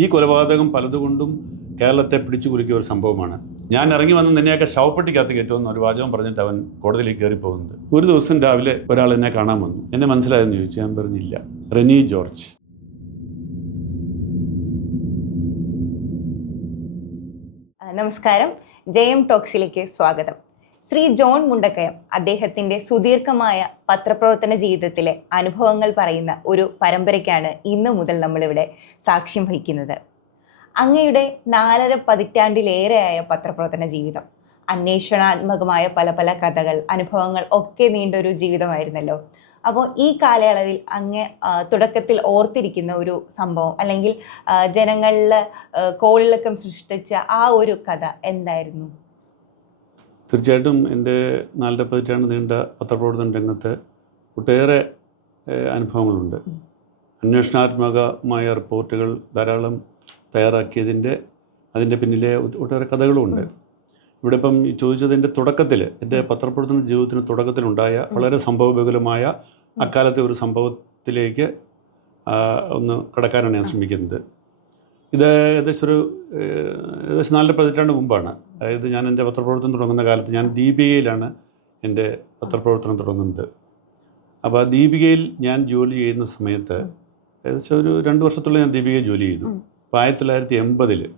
ഈ കൊലപാതകം പലതുകൊണ്ടും കേരളത്തെ പിടിച്ചു കുലുക്കിയ ഒരു സംഭവമാണ്. ഞാൻ ഇറങ്ങി വന്ന് നിന്നെയൊക്കെ ശവപ്പെട്ടിക്കകത്ത് കയറ്റുമെന്ന് ഒരു വാചകം പറഞ്ഞിട്ട് അവൻ കോടതിയിലേക്ക് കയറി പോകുന്നത്. ഒരു ദിവസം രാവിലെ ഒരാൾ എന്നെ കാണാൻ വന്നു. എന്നെ മനസ്സിലായെന്ന് ചോദിച്ചു. ഞാൻ പറഞ്ഞില്ല. റെനി ജോർജ്. നമസ്കാരം, ജയം ടോക്സിലേക്ക് സ്വാഗതം. ശ്രീ ജോൺ മുണ്ടക്കയം അദ്ദേഹത്തിന്റെ സുദീർഘമായ പത്രപ്രവർത്തന ജീവിതത്തിലെ അനുഭവങ്ങൾ പറയുന്ന ഒരു പരമ്പരയ്ക്കാണ് ഇന്ന് മുതൽ നമ്മളിവിടെ സാക്ഷ്യം വഹിക്കുന്നത്. അങ്ങയുടെ 4.5 പതിറ്റാണ്ടിലേറെയായ പത്രപ്രവർത്തന ജീവിതം, അന്വേഷണാത്മകമായ പല പല കഥകൾ, അനുഭവങ്ങൾ ഒക്കെ നീണ്ടൊരു ജീവിതമായിരുന്നല്ലോ. അപ്പോൾ ഈ കാലയളവിൽ അങ്ങ് തുടക്കത്തിൽ ഓർത്തിരിക്കുന്ന ഒരു സംഭവം അല്ലെങ്കിൽ ജനങ്ങളിൽ കോളിളക്കം സൃഷ്ടിച്ച ആ ഒരു കഥ എന്തായിരുന്നു? തീർച്ചയായിട്ടും എൻ്റെ 4.5 പതിറ്റാണ്ട് നീണ്ട പത്രപ്രവർത്തന രംഗത്ത് ഒട്ടേറെ അനുഭവങ്ങളുണ്ട്. അന്വേഷണാത്മകമായ റിപ്പോർട്ടുകൾ ധാരാളം തയ്യാറാക്കിയതിൻ്റെ അതിൻ്റെ പിന്നിലെ ഒട്ടേറെ കഥകളുമുണ്ട്. ഇവിടെ ഇപ്പം ചോദിച്ചതിൻ്റെ തുടക്കത്തിൽ, എൻ്റെ പത്രപ്രവർത്തന ജീവിതത്തിന് തുടക്കത്തിലുണ്ടായ വളരെ സംഭവബഹുലമായ അക്കാലത്തെ ഒരു സംഭവത്തിലേക്ക് ഒന്ന് കടക്കാനാണ് ഞാൻ ശ്രമിക്കുന്നത്. ഇത് ഏകദേശം 4 പതിറ്റാണ്ട് മുമ്പാണ്. അതായത് ഞാൻ എൻ്റെ പത്രപ്രവർത്തനം തുടങ്ങുന്ന കാലത്ത് ഞാൻ ദീപികയിലാണ് എൻ്റെ പത്രപ്രവർത്തനം തുടങ്ങുന്നത്. അപ്പോൾ ആ ദീപികയിൽ ഞാൻ ജോലി ചെയ്യുന്ന സമയത്ത് ഏകദേശം ഒരു 2 വർഷത്തോളം ഞാൻ ദീപികയിൽ ജോലി ചെയ്തു. അപ്പോൾ 1980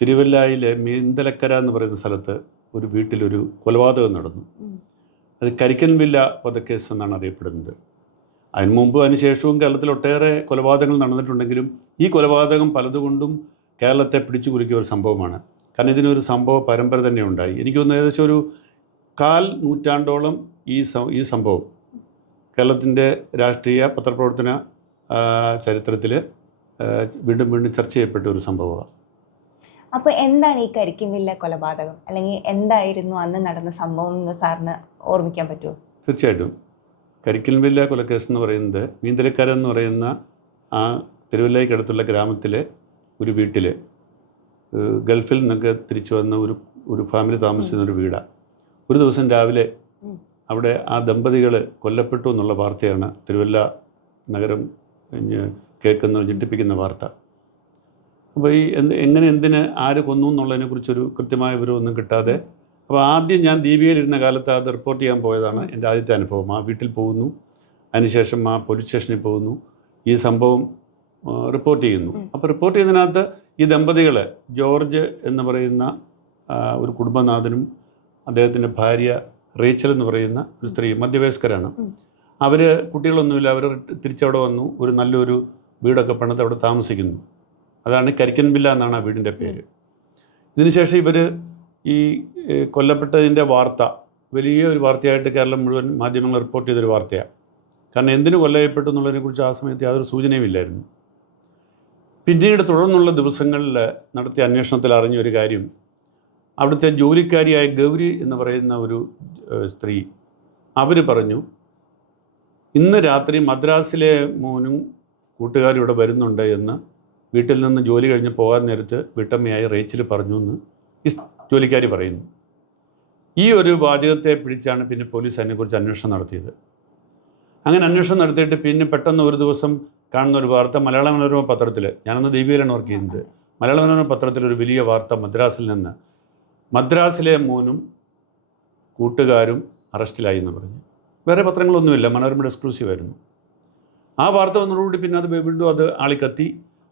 തിരുവല്ലയിലെ മീന്തലക്കര എന്ന് പറയുന്ന സ്ഥലത്ത് ഒരു വീട്ടിലൊരു കൊലപാതകം നടന്നു. അത് കരിക്കൻവില്ല വധക്കേസ് എന്നാണ് അറിയപ്പെടുന്നത്. അതിന് മുമ്പ് അതിനുശേഷവും കേരളത്തിൽ ഒട്ടേറെ കൊലപാതകങ്ങൾ നടന്നിട്ടുണ്ടെങ്കിലും ഈ കൊലപാതകം പലതുകൊണ്ടും കേരളത്തെ പിടിച്ചു കുലുക്കിയ ഒരു സംഭവമാണ്. കാരണം ഇതിനൊരു സംഭവ പരമ്പര തന്നെ ഉണ്ടായി. എനിക്ക് തോന്നുന്നു ഏകദേശം ഒരു 1/4 നൂറ്റാണ്ടോളം ഈ സംഭവം കേരളത്തിൻ്റെ രാഷ്ട്രീയ പത്രപ്രവർത്തന ചരിത്രത്തിൽ വീണ്ടും വീണ്ടും ചർച്ച ചെയ്യപ്പെട്ട ഒരു സംഭവമാണ്. അപ്പോൾ എന്താണ് ഈ കരിക്കിൻവില്ല കൊലപാതകം, അല്ലെങ്കിൽ എന്തായിരുന്നു അന്ന് നടന്ന സംഭവം എന്ന് സാറിന് ഓർമ്മിക്കാൻ പറ്റുമോ? തീർച്ചയായിട്ടും. കരിക്കൻവില്ല കൊലക്കേസ് എന്ന് പറയുന്നത് മീന്തലക്കര എന്ന് പറയുന്ന ആ തിരുവല്ലയ്ക്കടുത്തുള്ള ഗ്രാമത്തിലെ ഒരു വീട്ടിൽ ഗൾഫിൽ നിന്നൊക്കെ തിരിച്ചു വന്ന ഒരു ഫാമിലി താമസിക്കുന്ന ഒരു വീടാണ്. ഒരു ദിവസം രാവിലെ അവിടെ ആ ദമ്പതികൾ കൊല്ലപ്പെട്ടു എന്നുള്ള വാർത്തയാണ് തിരുവല്ല നഗരം കേൾക്കുന്ന ഞെട്ടിപ്പിക്കുന്ന വാർത്ത. അപ്പോൾ ഈ എന്തിന് ആര് കൊന്നു എന്നുള്ളതിനെക്കുറിച്ചൊരു കൃത്യമായ വിവരമൊന്നും കിട്ടാതെ, അപ്പോൾ ആദ്യം ഞാൻ ദീപികയിലിരുന്ന കാലത്ത് അത് റിപ്പോർട്ട് ചെയ്യാൻ പോയതാണ് എൻ്റെ ആദ്യത്തെ അനുഭവം. ആ വീട്ടിൽ പോകുന്നു, അതിനുശേഷം ആ പോലീസ് സ്റ്റേഷനിൽ പോകുന്നു, ഈ സംഭവം റിപ്പോർട്ട് ചെയ്യുന്നു. അപ്പോൾ റിപ്പോർട്ട് ചെയ്യുന്നതിനകത്ത് ഈ ദമ്പതികൾ ജോർജ് എന്ന് പറയുന്ന ഒരു കുടുംബനാഥനും അദ്ദേഹത്തിൻ്റെ ഭാര്യ റേച്ചൽ എന്ന് പറയുന്ന ഒരു സ്ത്രീ, മധ്യവയസ്കരാണ്. അവർ കുട്ടികളൊന്നുമില്ല, അവർ തിരിച്ചവിടെ വന്നു, ഒരു നല്ലൊരു വീടൊക്കെ പണിത് അവിടെ താമസിക്കുന്നു. അതാണ് കരിക്കൻവില്ല എന്നാണ് ആ വീടിൻ്റെ പേര്. ഇതിനുശേഷം ഇവർ ഈ കൊല്ലപ്പെട്ടതിൻ്റെ വാർത്ത വലിയ ഒരു വാർത്തയായിട്ട് കേരളം മുഴുവൻ മാധ്യമങ്ങൾ റിപ്പോർട്ട് ചെയ്തൊരു വാർത്തയാണ്. കാരണം എന്തിനു കൊല്ലപ്പെട്ടു എന്നുള്ളതിനെക്കുറിച്ച് ആ സമയത്ത് യാതൊരു സൂചനയും ഇല്ലായിരുന്നു. പിന്നീട് തുടർന്നുള്ള ദിവസങ്ങളിൽ നടത്തിയ അന്വേഷണത്തിൽ അറിഞ്ഞ ഒരു കാര്യം, അവിടുത്തെ ജോലിക്കാരിയായ ഗൗരി എന്ന് പറയുന്ന ഒരു സ്ത്രീ, അവർ പറഞ്ഞു ഇന്ന് രാത്രി മദ്രാസിലെ മോനും കൂട്ടുകാരും ഇവിടെ വരുന്നുണ്ട് എന്ന് വീട്ടിൽ നിന്ന് ജോലി കഴിഞ്ഞ് പോകാൻ നേരത്ത് വീട്ടമ്മയായി റേച്ചിൽ പറഞ്ഞു എന്ന് ഈ ജോലിക്കാരി പറയുന്നു. ഈ ഒരു വാചകത്തെ പിടിച്ചാണ് പിന്നെ പോലീസ് അതിനെക്കുറിച്ച് അന്വേഷണം നടത്തിയത്. അങ്ങനെ അന്വേഷണം നടത്തിയിട്ട് പിന്നെ പെട്ടെന്ന് ഒരു ദിവസം കാണുന്ന ഒരു വാർത്ത മലയാള മനോരമ പത്രത്തിൽ, ഞാനന്ന് ദീപികയിലാണ് വർക്ക് ചെയ്യുന്നത്, മലയാള മനോരമ പത്രത്തിൽ ഒരു വലിയ വാർത്ത, മദ്രാസിൽ നിന്ന് മദ്രാസിലെ മോനും കൂട്ടുകാരും അറസ്റ്റിലായി എന്ന് പറഞ്ഞു. വേറെ പത്രങ്ങളൊന്നുമില്ല, മനോരമയുടെ എക്സ്ക്ലൂസീവ് ആയിരുന്നു. ആ വാർത്ത വന്നതോടുകൂടി പിന്നെ അത് വീണ്ടും അത് ആളിക്കത്തി.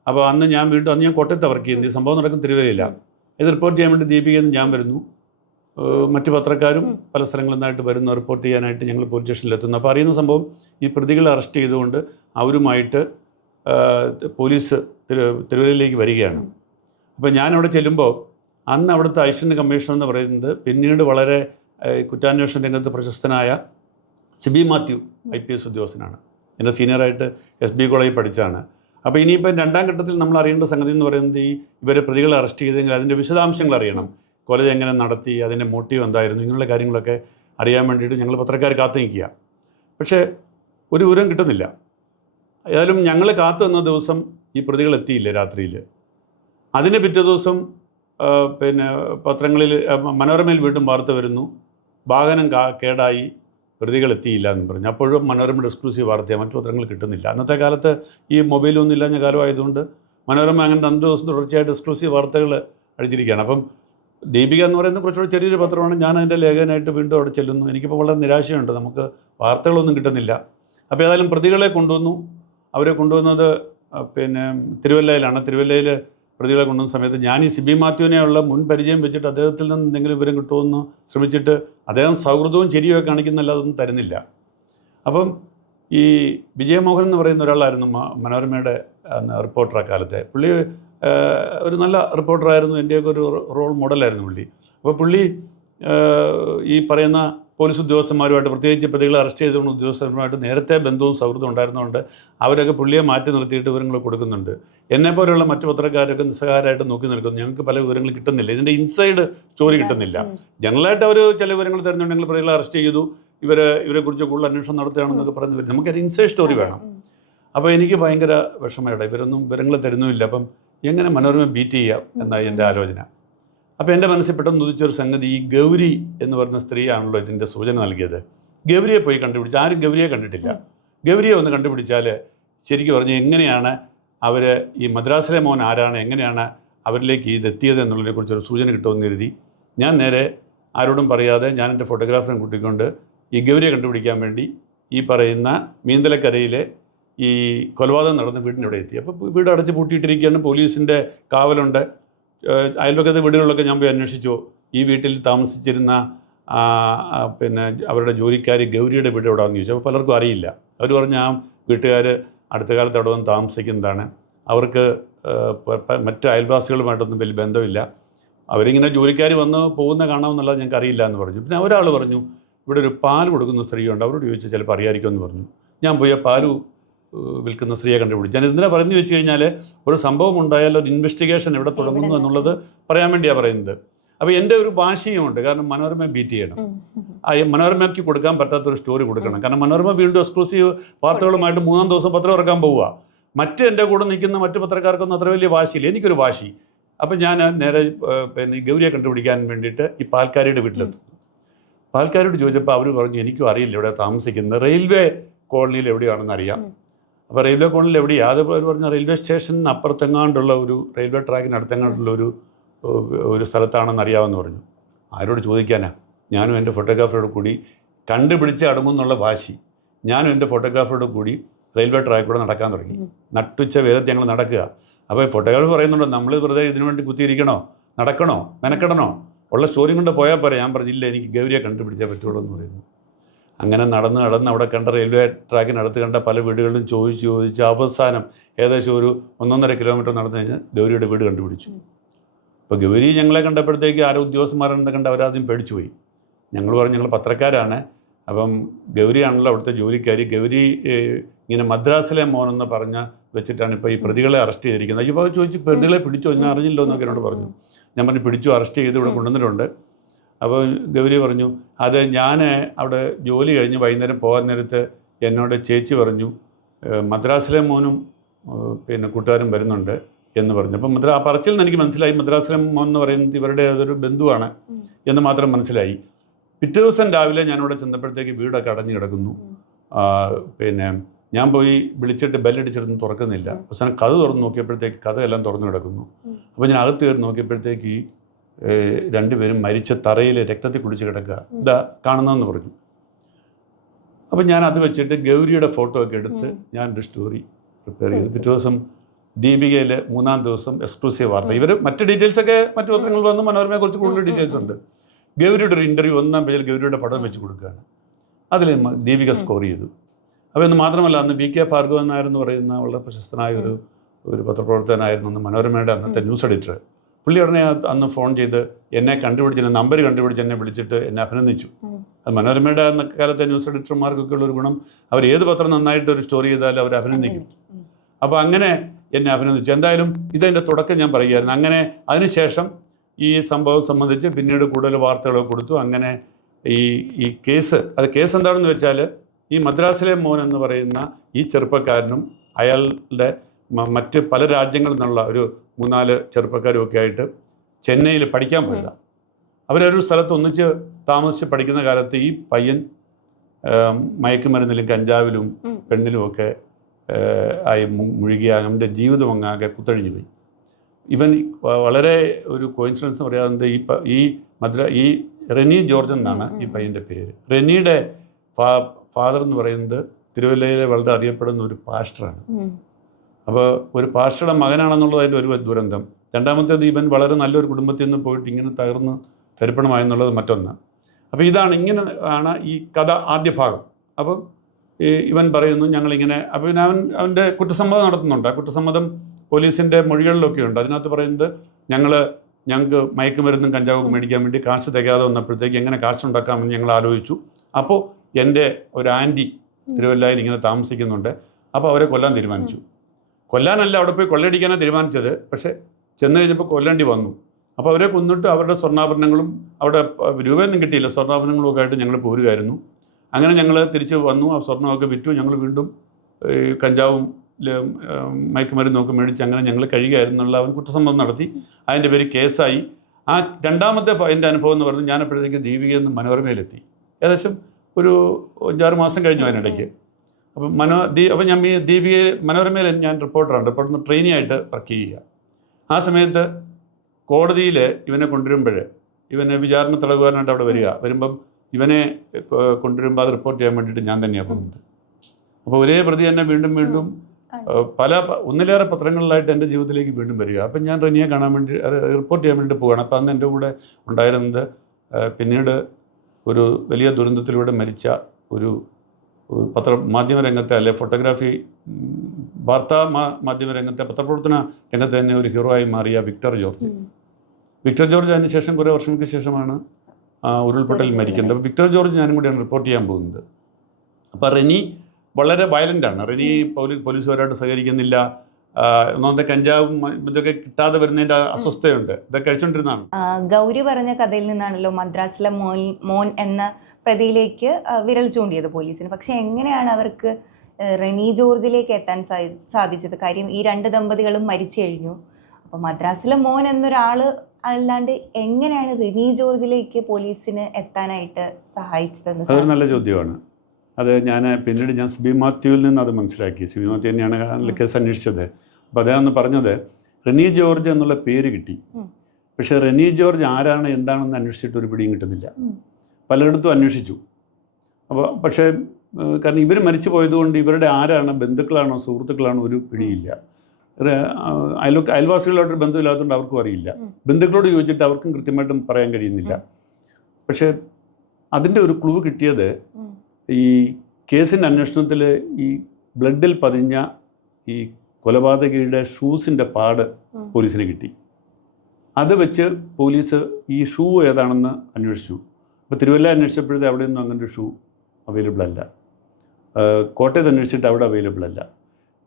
അപ്പോൾ അന്ന് ഞാൻ കോട്ടയത്ത് വർക്ക് ചെയ്യുന്നത്, ഈ സംഭവം നടക്കുന്ന തിരുവല്ലയില്ല. ഇത് റിപ്പോർട്ട് ചെയ്യാൻ വേണ്ടി ദീപികയിൽ നിന്ന് ഞാൻ വരുന്നു, മറ്റു പത്രക്കാരും പല സ്ഥലങ്ങളിൽ നിന്നായിട്ട് വരുന്നു റിപ്പോർട്ട് ചെയ്യാനായിട്ട്. ഞങ്ങൾ പോലീസ് സ്റ്റേഷനിലെത്തുന്നു. അപ്പോൾ അറിയുന്ന സംഭവം ഈ പ്രതികളെ അറസ്റ്റ് ചെയ്തുകൊണ്ട് അവരുമായിട്ട് പോലീസ് തിരുവല്ലയിലേക്ക് വരികയാണ്. അപ്പോൾ ഞാനവിടെ ചെല്ലുമ്പോൾ അന്ന് അവിടുത്തെ അസിസ്റ്റന്റ് കമ്മീഷണർ എന്ന് പറയുന്നത് പിന്നീട് വളരെ കുറ്റാന്വേഷണ രംഗത്ത് പ്രശസ്തനായ സിബി മാത്യു IPS ഉദ്യോഗസ്ഥനാണ്. എൻ്റെ സീനിയറായിട്ട് SB കോളേജിൽ പഠിച്ചാണ്. അപ്പോൾ ഇനിയിപ്പം 2ാം ഘട്ടത്തിൽ നമ്മൾ അറിയേണ്ട സംഗതി എന്ന് പറയുന്നത് ഇവരെ പ്രതികളെ അറസ്റ്റ് ചെയ്തെങ്കിൽ അതിൻ്റെ വിശദാംശങ്ങൾ അറിയണം. കൊല എങ്ങനെ നടത്തി, അതിൻ്റെ മോട്ടീവ് എന്തായിരുന്നു, ഇങ്ങനെയുള്ള കാര്യങ്ങളൊക്കെ അറിയാൻ വേണ്ടിയിട്ട് ഞങ്ങൾ പത്രക്കാർ കാത്തു നിൽക്കുക. പക്ഷേ ഒരു വിവരം കിട്ടുന്നില്ല. ഏതായാലും ഞങ്ങൾ കാത്തു നിന്ന ദിവസം ഈ പ്രതികൾ എത്തിയില്ല രാത്രിയിൽ. അതിന് പിറ്റേ ദിവസം പിന്നെ പത്രങ്ങളിൽ മനോരമയിൽ വീണ്ടും വാർത്ത വരുന്നു, വാഹനം കേടായി, പ്രതികൾ എത്തിയില്ല എന്ന് പറഞ്ഞു. അപ്പോഴും മനോരമയുടെ എക്സ്ക്ലൂസീവ് വാർത്തയാണ്, മറ്റു പത്രങ്ങൾ കിട്ടുന്നില്ല. അന്നത്തെ കാലത്ത് ഈ മൊബൈലൊന്നും ഇല്ലാഞ്ഞ കാലമായതുകൊണ്ട് മനോരമ അങ്ങനെ 2 ദിവസം തുടർച്ചയായിട്ട് എക്സ്ക്ലൂസീവ് വാർത്തകൾ അടിച്ചിരിക്കുകയാണ്. അപ്പം ദീപിക എന്ന് പറയുന്ന കുറച്ചുകൂടി ചെറിയൊരു പത്രമാണ്. ഞാൻ അതിൻ്റെ ലേഖകനായിട്ട് വീണ്ടും അവിടെ ചെല്ലുന്നു. എനിക്കിപ്പോൾ വളരെ നിരാശയുണ്ട്, നമുക്ക് വാർത്തകളൊന്നും കിട്ടുന്നില്ല. അപ്പോൾ ഏതായാലും പ്രതികളെ കൊണ്ടുവന്നു. അവരെ കൊണ്ടുവന്നത് പിന്നെ തിരുവല്ലയിലാണ്. തിരുവല്ലയിൽ പ്രതികളെ കൊണ്ടുവന്ന സമയത്ത് ഞാൻ ഈ സിബി മാത്യുവിനെയുള്ള മുൻ പരിചയം വെച്ചിട്ട് അദ്ദേഹത്തിൽ നിന്ന് എന്തെങ്കിലും വിവരം കിട്ടുമെന്ന് ശ്രമിച്ചിട്ട് അദ്ദേഹം സൗഹൃദവും ചിരിയൊക്കെ കാണിക്കുന്നില്ല, അതൊന്നും തരുന്നില്ല. അപ്പം ഈ വിജയമോഹൻ എന്ന് പറയുന്ന ഒരാളായിരുന്നു മനോരമയുടെ റിപ്പോർട്ടർ അക്കാലത്തെ. പുള്ളി ഒരു നല്ല റിപ്പോർട്ടറായിരുന്നു, എൻ്റെയൊക്കെ ഒരു റോൾ മോഡലായിരുന്നു പുള്ളി. അപ്പോൾ പുള്ളി ഈ പറയുന്ന പോലീസ് ഉദ്യോഗസ്ഥന്മാരുമായിട്ട്, പ്രത്യേകിച്ച് പ്രതികളെ അറസ്റ്റ് ചെയ്തുകൊണ്ട് ഉദ്യോഗസ്ഥന്മാരുമായിട്ട് നേരത്തെ ബന്ധവും സൗഹൃദവും ഉണ്ടായിരുന്നതുകൊണ്ട് അവരൊക്കെ പുള്ളിയെ മാറ്റി നിർത്തിയിട്ട് വിവരങ്ങൾ കൊടുക്കുന്നുണ്ട്. എന്നെപ്പോലെയുള്ള മറ്റു പത്രക്കാരൊക്കെ നിസ്സഹായരായിട്ട് നോക്കി നിൽക്കുന്നു. ഞങ്ങൾക്ക് പല വിവരങ്ങൾ കിട്ടുന്നില്ല, ഇതിൻ്റെ ഇൻസൈഡ് സ്റ്റോറി കിട്ടുന്നില്ല. ജനറലായിട്ട് അവർ ചില വിവരങ്ങൾ തരുന്നുണ്ടെങ്കിൽ പ്രതികളെ അറസ്റ്റ് ചെയ്തു, ഇവരെക്കുറിച്ച് കൂടുതൽ അന്വേഷണം നടത്തുകയാണെന്നൊക്കെ പറഞ്ഞു വരും. നമുക്കൊരു ഇൻസൈഡ് സ്റ്റോറി വേണം. അപ്പോൾ എനിക്ക് ഭയങ്കര വിഷമയുടെ ഇവരൊന്നും വിവരങ്ങൾ തരുന്നുമില്ല. അപ്പം എങ്ങനെ മനോരമ ബീറ്റ് ചെയ്യാം എന്നായി എൻ്റെ ആലോചന. അപ്പോൾ എൻ്റെ മനസ്സിൽ പെട്ടെന്ന് ഉദിച്ചൊരു സംഗതി, ഈ ഗൗരി എന്ന് പറയുന്ന സ്ത്രീയാണല്ലോ ഇതിൻ്റെ സൂചന നൽകിയത്. ഗൗരിയെ പോയി കണ്ടുപിടിച്ച്, ആരും ഗൗരിയെ കണ്ടിട്ടില്ല. ഗൗരിയെ ഒന്ന് കണ്ടുപിടിച്ചാൽ ശരിക്കും പറഞ്ഞ് എങ്ങനെയാണ് അവർ ഈ മദ്രാസിലെ മോൻ ആരാണ്, എങ്ങനെയാണ് അവരിലേക്ക് ഇതെത്തിയത് എന്നുള്ളതിനെക്കുറിച്ചൊരു സൂചന കിട്ടുമെന്ന് കരുതി ഞാൻ നേരെ ആരോടും പറയാതെ ഞാൻ എൻ്റെ ഫോട്ടോഗ്രാഫറെ കൂട്ടിക്കൊണ്ട് ഈ ഗൗരിയെ കണ്ടുപിടിക്കാൻ വേണ്ടി ഈ പറയുന്ന മീന്തലക്കരയിലെ ഈ കൊലപാതകം നടന്ന വീടിൻ്റെ അവിടെ എത്തി. അപ്പോൾ വീട് അടച്ച് പൂട്ടിയിട്ടിരിക്കുകയാണ്, പോലീസിൻ്റെ കാവലുണ്ട്. അയൽപക്കത്തെ വീടുകളിലൊക്കെ ഞാൻ പോയി അന്വേഷിച്ചു. ഈ വീട്ടിൽ താമസിച്ചിരുന്ന പിന്നെ അവരുടെ ജോലിക്കാരി ഗൗരിയുടെ വീട് എവിടെയാണെന്ന് ചോദിച്ചു. അപ്പോൾ പലർക്കും അറിയില്ല. അവർ പറഞ്ഞു ആ വീട്ടുകാർ അടുത്ത കാലത്ത് അവിടെ വന്ന് താമസിക്കുന്നതാണ്, അവർക്ക് മറ്റ് അയൽവാസികളുമായിട്ടൊന്നും വലിയ ബന്ധമില്ല, അവരിങ്ങനെ ജോലിക്കാർ വന്ന് പോകുന്ന കാണാമെന്നുള്ളത് ഞങ്ങൾക്ക് അറിയില്ല എന്ന് പറഞ്ഞു. പിന്നെ ഒരാൾ പറഞ്ഞു ഇവിടെ ഒരു പാൽ കൊടുക്കുന്ന സ്ത്രീയുണ്ട്, അവരോട് ചോദിച്ചാൽ ചിലപ്പോൾ അറിയാമായിരിക്കുമെന്ന് പറഞ്ഞു. ഞാൻ പോയി ആ പാൽ വിൽക്കുന്ന സ്ത്രീയെ കണ്ടുപിടിച്ചു. ഞാൻ ഇതിനെ പറഞ്ഞു വെച്ച് കഴിഞ്ഞാൽ ഒരു സംഭവം ഉണ്ടായാൽ ഒരു ഇൻവെസ്റ്റിഗേഷൻ എവിടെ തുടങ്ങുന്നു എന്നുള്ളത് പറയാൻ വേണ്ടിയാണ് പറയുന്നത്. അപ്പോൾ എൻ്റെ ഒരു വാശിയുമുണ്ട്, കാരണം മനോരമ ബീറ്റ് ചെയ്യണം. മനോരമയ്ക്ക് കൊടുക്കാൻ പറ്റാത്തൊരു സ്റ്റോറി കൊടുക്കണം. കാരണം മനോരമ വീണ്ടും എക്സ്ക്ലൂസീവ് വാർത്തകളുമായിട്ട് 3-ാം ദിവസം പത്രം ഇറക്കാൻ പോവുക. എൻ്റെ കൂടെ നിൽക്കുന്ന മറ്റു പത്രക്കാർക്കൊന്നും അത്ര വലിയ വാശിയില്ല, എനിക്കൊരു വാശി. അപ്പം ഞാൻ നേരെ പിന്നെ ഗൗരിയെ കണ്ടുപിടിക്കാൻ വേണ്ടിയിട്ട് ഈ പാൽക്കാരിയുടെ വീട്ടിലെത്തുന്നു. പാൽക്കാരോട് ചോദിച്ചപ്പോൾ അവർ പറഞ്ഞു എനിക്കും അറിയില്ല ഇവിടെ താമസിക്കുന്നത്, റെയിൽവേ കോളനിയിൽ എവിടെയാണെന്ന് അറിയാം. അപ്പോൾ റെയിൽവേ കോളനിയിൽ എവിടെയാണ്? അതുപോലെ പറഞ്ഞാൽ റെയിൽവേ സ്റ്റേഷന് അപ്പുറത്തെങ്ങാണ്ടുള്ള ഒരു റെയിൽവേ ട്രാക്കിന് അടുത്തെങ്ങാണ്ടുള്ള ഒരു സ്ഥലത്താണെന്ന് അറിയാമെന്ന് പറഞ്ഞു. ആരോട് ചോദിക്കാനാ? ഞാനും എൻ്റെ ഫോട്ടോഗ്രാഫറോട് കൂടി കണ്ടുപിടിച്ച് അടങ്ങുമെന്നുള്ള വാശി. ഞാനും എൻ്റെ ഫോട്ടോഗ്രാഫറോട് കൂടി റെയിൽവേ ട്രാക്കിലൂടെ നടക്കാൻ തുടങ്ങി. നട്ടുച്ച വേലത്ത് ഞങ്ങൾ നടക്കുക. അപ്പോൾ ഫോട്ടോഗ്രാഫർ പറയുന്നുണ്ട് നമ്മൾ വെറുതെ ഇതിനു വേണ്ടി കുത്തിയിരിക്കണോ, നടക്കണോ, മെനക്കെടണോ, ഉള്ള സ്റ്റോറി കൊണ്ട് പോയാൽ പോരെ. ഞാൻ പറഞ്ഞില്ല, എനിക്ക് ഗൗരിയെ കണ്ടുപിടിച്ചേ പറ്റുള്ളൂ എന്ന് പറയുന്നു. അങ്ങനെ നടന്ന് അവിടെ കണ്ട റെയിൽവേ ട്രാക്കിനടുത്ത് കണ്ട പല വീടുകളിലും ചോദിച്ച് അവസാനം ഏകദേശം ഒരു 1.5 കിലോമീറ്റർ നടന്നു കഴിഞ്ഞ് ഗൗരിയുടെ വീട് കണ്ടുപിടിച്ചു. അപ്പോൾ ഗൗരി ഞങ്ങളെ കണ്ടപ്പോഴത്തേക്ക് ആരോ ഉദ്യോഗസ്ഥന്മാരെന്ന് കണ്ട് അവരാദ്യം പേടിച്ചു പോയി. ഞങ്ങൾ പറഞ്ഞു ഞങ്ങൾ പത്രക്കാരാണ്, അപ്പം ഗൗരിയാണല്ലോ അവിടുത്തെ ജോലിക്കാരി, ഗൗരി ഇങ്ങനെ മദ്രാസിലെ മോനെന്ന് പറഞ്ഞ് വെച്ചിട്ടാണ് ഇപ്പോൾ ഈ പ്രതികളെ അറസ്റ്റ് ചെയ്തിരിക്കുന്നത്. ഇപ്പോൾ ചോദിച്ചു പ്രതികളെ പിടിച്ചോ, ഞാൻ അറിഞ്ഞില്ലോ എന്നൊക്കെ എന്നോട് പറഞ്ഞു. ഞാൻ പറഞ്ഞു പിടിച്ചു, അറസ്റ്റ് ചെയ്ത് ഇവിടെ കൊണ്ടുവന്നിട്ടുണ്ട്. അപ്പോൾ ഗൗരി പറഞ്ഞു അത് ഞാൻ അവിടെ ജോലി കഴിഞ്ഞ് വൈകുന്നേരം പോകാൻ നേരത്ത് എന്നോട് ചേച്ചി പറഞ്ഞു മദ്രാസിലെ മോനും പിന്നെ കൂട്ടുകാരും വരുന്നുണ്ട് എന്ന് പറഞ്ഞു. അപ്പം ആ പറച്ചിൽ നിന്ന് എനിക്ക് മനസ്സിലായി മദ്രാസിലെ മോൻ എന്ന് പറയുന്നത് ഇവരുടെ അതൊരു ബന്ധുവാണ് എന്ന് മാത്രം മനസ്സിലായി. പിറ്റേ ദിവസം രാവിലെ ഞാനിവിടെ ചെന്നപ്പോഴത്തേക്ക് വീടൊക്കെ അടഞ്ഞു കിടക്കുന്നു. പിന്നെ ഞാൻ പോയി വിളിച്ചിട്ട് ബെല്ലടിച്ചിട്ടൊന്നും തുറക്കുന്നില്ല. അവസാനം കഥ തുറന്ന് നോക്കിയപ്പോഴത്തേക്ക് കഥയെല്ലാം തുറന്നു കിടക്കുന്നു. അപ്പോൾ ഞാൻ അകത്ത് കയറി നോക്കിയപ്പോഴത്തേക്ക് രണ്ടുപേരും മരിച്ച തറയിൽ രക്തത്തിൽ കുടിച്ച് കിടക്കുക, ഇതാ കാണുന്നതെന്ന് പറഞ്ഞു. അപ്പം ഞാൻ അത് വെച്ചിട്ട് ഗൗരിയുടെ ഫോട്ടോ ഒക്കെ എടുത്ത് ഞാനൊരു സ്റ്റോറി പ്രിപ്പയർ ചെയ്തു. പിറ്റേ ദിവസം ദീപികയിൽ 3-ാം ദിവസം എക്സ്ക്ലൂസീവ് വാർത്ത. ഇവർ മറ്റ് ഡീറ്റെയിൽസൊക്കെ മറ്റു പത്രങ്ങൾ വന്ന് മനോരമയെക്കുറിച്ച് കൂടുതൽ ഡീറ്റെയിൽസ് ഉണ്ട്. ഗൗരിയുടെ ഒരു ഇൻ്റർവ്യൂ 1-ാം പേജിൽ ഗൗരിയുടെ പടം വെച്ച് കൊടുക്കുകയാണ്. അതിൽ ദീപിക സ്കോർ ചെയ്തു. അപ്പോൾ എന്ന് മാത്രമല്ല അന്ന് VK ഭാർഗവൻ നായർ എന്ന് പറയുന്ന വളരെ പ്രശസ്തനായ ഒരു പത്രപ്രവർത്തകനായിരുന്നു അന്ന് മനോരമയുടെ അന്നത്തെ ന്യൂസ് എഡിറ്റർ. പുള്ളി ഉടനെ അന്ന് ഫോൺ ചെയ്ത് എന്നെ കണ്ടുപിടിച്ച് നമ്പർ കണ്ടുപിടിച്ച് എന്നെ വിളിച്ചിട്ട് എന്നെ അഭിനന്ദിച്ചു. അത് മനോരമയുടെ അന്നക്കാലത്തെ ന്യൂസ് എഡിറ്റർമാർക്കൊക്കെ ഉള്ളൊരു ഗുണം, അവർ ഏത് പത്രം നന്നായിട്ട് ഒരു സ്റ്റോറി ചെയ്താലും അവർ അഭിനന്ദിക്കും. അപ്പോൾ അങ്ങനെ എന്നെ അഭിനന്ദിച്ചു. എന്തായാലും ഇതെൻ്റെ തുടക്കം ഞാൻ പറയുമായിരുന്നു. അങ്ങനെ അതിനുശേഷം ഈ സംഭവം സംബന്ധിച്ച് പിന്നീട് കൂടുതൽ വാർത്തകളൊക്കെ കൊടുത്തു. അങ്ങനെ ഈ കേസ് എന്താണെന്ന് വെച്ചാൽ ഈ മദ്രാസിലെ മോൻ എന്ന് പറയുന്ന ഈ ചെറുപ്പക്കാരനും അയാളുടെ മറ്റ് പല രാജ്യങ്ങളിൽ നിന്നുള്ള ഒരു 3-4 ചെറുപ്പക്കാരും ഒക്കെ ആയിട്ട് ചെന്നൈയിൽ പഠിക്കാൻ പോയതാണ്. അവരൊരു സ്ഥലത്ത് ഒന്നിച്ച് താമസിച്ച് പഠിക്കുന്ന കാലത്ത് ഈ പയ്യൻ മയക്കുമരുന്നിലും കഞ്ചാവിലും പെണ്ണിലും ഒക്കെ ആയി മുഴുകിയ അവൻ്റെ ജീവിതം അങ്ങാകെ കുത്തഴിഞ്ഞു പോയി. ഇവൻ വളരെ ഒരു കോയിൻസിഡൻസ് പറയാതെ ഈ ഈ റെനി ജോർജ് എന്നാണ് ഈ പയ്യൻ്റെ പേര്. റെനിയുടെ ഫാദർ എന്ന് പറയുന്നത് തിരുവല്ലയിലെ വളരെ അറിയപ്പെടുന്ന ഒരു പാസ്റ്ററാണ്. അപ്പോൾ ഒരു പാസ്റ്ററുടെ മകനാണെന്നുള്ളത് അതിൻ്റെ ഒരു ദുരന്തം. രണ്ടാമത്തേത് ഇവൻ വളരെ നല്ലൊരു കുടുംബത്തിൽ നിന്ന് പോയിട്ട് ഇങ്ങനെ തകർന്ന് തരിപ്പണമായെന്നുള്ളത് മറ്റൊന്ന്. അപ്പോൾ ഇങ്ങനെ ആണ് ഈ കഥ ആദ്യ ഭാഗം. അപ്പം ഇവൻ പറയുന്നു ഞങ്ങളിങ്ങനെ, അപ്പോൾ പിന്നെ അവൻ്റെ കുറ്റസമ്മതം നടത്തുന്നുണ്ട്. ആ കുറ്റസമ്മതം പോലീസിൻ്റെ മൊഴികളിലൊക്കെ ഉണ്ട്. അതിനകത്ത് പറയുന്നത് ഞങ്ങൾക്ക് മയക്കുമരുന്നും കഞ്ചാവും മേടിക്കാൻ വേണ്ടി കാശ് തികയാതെ വന്നപ്പോഴത്തേക്ക് എങ്ങനെ കാശുണ്ടാക്കാമെന്ന് ഞങ്ങൾ ആലോചിച്ചു. അപ്പോൾ എൻ്റെ ഒരു ആൻറ്റി തിരുവല്ലയിൽ ഇങ്ങനെ താമസിക്കുന്നുണ്ട്. അപ്പോൾ അവരെ കൊല്ലാൻ തീരുമാനിച്ചു. കൊല്ലാനല്ല, അവിടെ പോയി കൊള്ളയടിക്കാനാണ് തീരുമാനിച്ചത്. പക്ഷേ ചെന്ന് കഴിഞ്ഞപ്പോൾ കൊല്ലേണ്ടി വന്നു. അപ്പോൾ അവരെ കൊന്നിട്ട് അവരുടെ സ്വർണ്ണാഭരണങ്ങളും അവിടെ രൂപയൊന്നും കിട്ടിയില്ല, സ്വർണ്ണാഭരണങ്ങളും ഒക്കെ ആയിട്ട് ഞങ്ങൾ പോരുകയായിരുന്നു. അങ്ങനെ ഞങ്ങൾ തിരിച്ച് വന്നു. ആ സ്വർണ്ണമൊക്കെ വിറ്റു. ഞങ്ങൾ വീണ്ടും കഞ്ചാവും മയക്കുമരുന്നൊക്കെ മേടിച്ച് അങ്ങനെ ഞങ്ങൾ കഴിയുകയായിരുന്നുള്ള അവൻ കുറ്റസമ്മതം നടത്തി. അതിൻ്റെ പേര് കേസായി. ആ രണ്ടാമത്തെ എൻ്റെ അനുഭവം എന്ന് പറഞ്ഞാൽ ഞാനപ്പോഴത്തേക്ക് ദീപികയിൽ നിന്ന് മനോരമയിലെത്തി. ഏകദേശം ഒരു 5-6 മാസം കഴിഞ്ഞു അതിനിടയ്ക്ക്. അപ്പം അപ്പം ഞാൻ ദീപികയിൽ മനോരമയിൽ ഞാൻ റിപ്പോർട്ടറാണ്. റിപ്പോർട്ടറിന് ട്രെയിനി ആയിട്ട് വർക്ക് ചെയ്യുക. ആ സമയത്ത് കോടതിയിൽ ഇവനെ കൊണ്ടുവരുമ്പോൾ ഇവനെ വിചാരണ തടവുകാരനായിട്ട് അവിടെ വരുമ്പം ഇവനെ കൊണ്ടുവരുമ്പോൾ അത് റിപ്പോർട്ട് ചെയ്യാൻ വേണ്ടിയിട്ട് ഞാൻ തന്നെയാണ് പോകുന്നത്. അപ്പോൾ ഒരേ പ്രതി തന്നെ വീണ്ടും ഒന്നിലേറെ പത്രങ്ങളിലായിട്ട് എൻ്റെ ജീവിതത്തിലേക്ക് വീണ്ടും വരിക. അപ്പം ഞാൻ റെനിയെ കാണാൻ വേണ്ടി റിപ്പോർട്ട് ചെയ്യാൻ വേണ്ടി പോവുകയാണ്. അപ്പം അന്ന് എൻ്റെ കൂടെ ഉണ്ടായിരുന്നത് പിന്നീട് ഒരു വലിയ ദുരന്തത്തിലൂടെ മരിച്ച ഒരു മാധ്യമരംഗത്തെ അല്ലെ ഫോട്ടോഗ്രാഫി വാർത്താ മാധ്യമരംഗത്തെ പത്രപ്രവർത്തന രംഗത്ത് തന്നെ ഒരു ഹീറോ ആയി മാറിയ വിക്ടർ ജോർജ്. അതിനുശേഷം കുറേ വർഷങ്ങൾക്ക് ശേഷമാണ് ഉരുൾപൊട്ടൽ മരിക്കുന്നത്. അപ്പോൾ വിക്ടർ ജോർജ് ഞാനും കൂടിയാണ് റിപ്പോർട്ട് ചെയ്യാൻ പോകുന്നത്. അപ്പോൾ റെനി വളരെ വയലൻ്റാണ്. റെനി പോലീസുകാരായിട്ട് സഹകരിക്കുന്നില്ല. ഒന്നാമത്തെ കഞ്ചാവും ഇതൊക്കെ കിട്ടാതെ വരുന്നതിൻ്റെ അസ്വസ്ഥയുണ്ട്. ഇതൊക്കെ കഴിച്ചുകൊണ്ടിരുന്നതാണ്. ഗൗരി പറഞ്ഞ കഥയിൽ നിന്നാണല്ലോ മദ്രാസിലെ മോൻ എന്ന പ്രതിയിലേക്ക് വിരൽ ചൂണ്ടിയത് പോലീസിന്. പക്ഷെ എങ്ങനെയാണ് അവർക്ക് റെനി ജോർജിലേക്ക് എത്താൻ സാധിച്ചത്? കാര്യം ഈ 2 ദമ്പതികളും മരിച്ചു കഴിഞ്ഞു. അപ്പോൾ മദ്രാസിലെ മോൻ എന്നൊരാൾ അല്ലാണ്ട് എങ്ങനെയാണ് റെനി ജോർജിലേക്ക് പോലീസിന് എത്താനായിട്ട് സഹായിച്ചതെന്ന്? അതൊരു നല്ല ചോദ്യമാണ്. അത് പിന്നീട് ഞാൻ സിബി മാത്യുവിൽ നിന്ന് അത് മനസ്സിലാക്കി. സിബി മാത്യു തന്നെയാണ് കേസ് അന്വേഷിച്ചത്. അപ്പോൾ അദ്ദേഹം പറഞ്ഞത് റെനി ജോർജ് എന്നുള്ള പേര് കിട്ടി. പക്ഷേ റെനി ജോർജ് ആരാണ് എന്താണെന്ന് അന്വേഷിച്ചിട്ട് ഒരു പിടിയും കിട്ടുന്നില്ല. പലയിടത്തും അന്വേഷിച്ചു. പക്ഷേ കാരണം ഇവർ മരിച്ചു പോയതുകൊണ്ട് ഇവരുടെ ആരാണ്, ബന്ധുക്കളാണോ സുഹൃത്തുക്കളാണോ ഒരു പിടിയില്ല. അയൽവാസികളായിട്ടൊരു ബന്ധമില്ലാത്തതുകൊണ്ട് അവർക്കും അറിയില്ല. ബന്ധുക്കളോട് ചോദിച്ചിട്ട് അവർക്കും കൃത്യമായിട്ടും പറയാൻ കഴിയുന്നില്ല. പക്ഷേ അതിൻ്റെ ഒരു ക്ലൂ കിട്ടിയത് ഈ കേസിൻ്റെ അന്വേഷണത്തിൽ ഈ ബ്ലഡിൽ പതിഞ്ഞ ഈ കൊലപാതകിയുടെ ഷൂസിൻ്റെ പാട് പോലീസിന് കിട്ടി. അത് വെച്ച് പോലീസ് ഈ ഷൂ ഏതാണെന്ന് അന്വേഷിച്ചു. അപ്പോൾ തിരുവല്ല അന്വേഷിച്ചപ്പോഴത്തെ അവിടെ ഒന്നും അങ്ങനെ ഒരു ഷൂ അവൈലബിൾ അല്ല. കോട്ടയത്ത് അന്വേഷിച്ചിട്ട് അവിടെ അവൈലബിൾ അല്ല.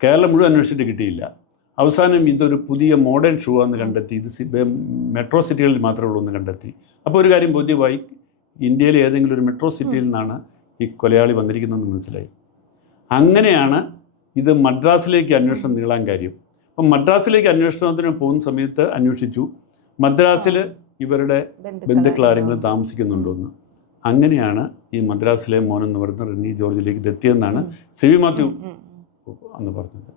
കേരളം മുഴുവൻ അന്വേഷിച്ചിട്ട് കിട്ടിയില്ല. അവസാനം ഇതൊരു പുതിയ മോഡേൺ ഷൂ ആണെന്ന് കണ്ടെത്തി. ഇത് മെട്രോ സിറ്റികളിൽ മാത്രമേ ഉള്ളൂ എന്ന് കണ്ടെത്തി. അപ്പോൾ ഒരു കാര്യം ബോധ്യമായി, ഇന്ത്യയിലെ ഏതെങ്കിലും ഒരു മെട്രോ സിറ്റിയിൽ നിന്നാണ് ഈ കൊലയാളി വന്നിരിക്കുന്നതെന്ന് മനസ്സിലായി. അങ്ങനെയാണ് ഇത് മദ്രാസിലേക്ക് അന്വേഷണം നീളാൻ കാര്യം. അപ്പം മദ്രാസിലേക്ക് അന്വേഷണത്തിന് പോകുന്ന സമയത്ത് അന്വേഷിച്ചു മദ്രാസിൽ ഇവരുടെ ബന്ധുക്കൾ ആരെങ്കിലും താമസിക്കുന്നുണ്ടോ എന്ന്. അങ്ങനെയാണ് ഈ മദ്രാസിലെ മോൻ എന്ന് പറയുന്ന റെനി ജോർജിലേക്ക് ഇതെത്തിയെന്നാണ് സിബി മാത്യു അന്ന് പറഞ്ഞത്.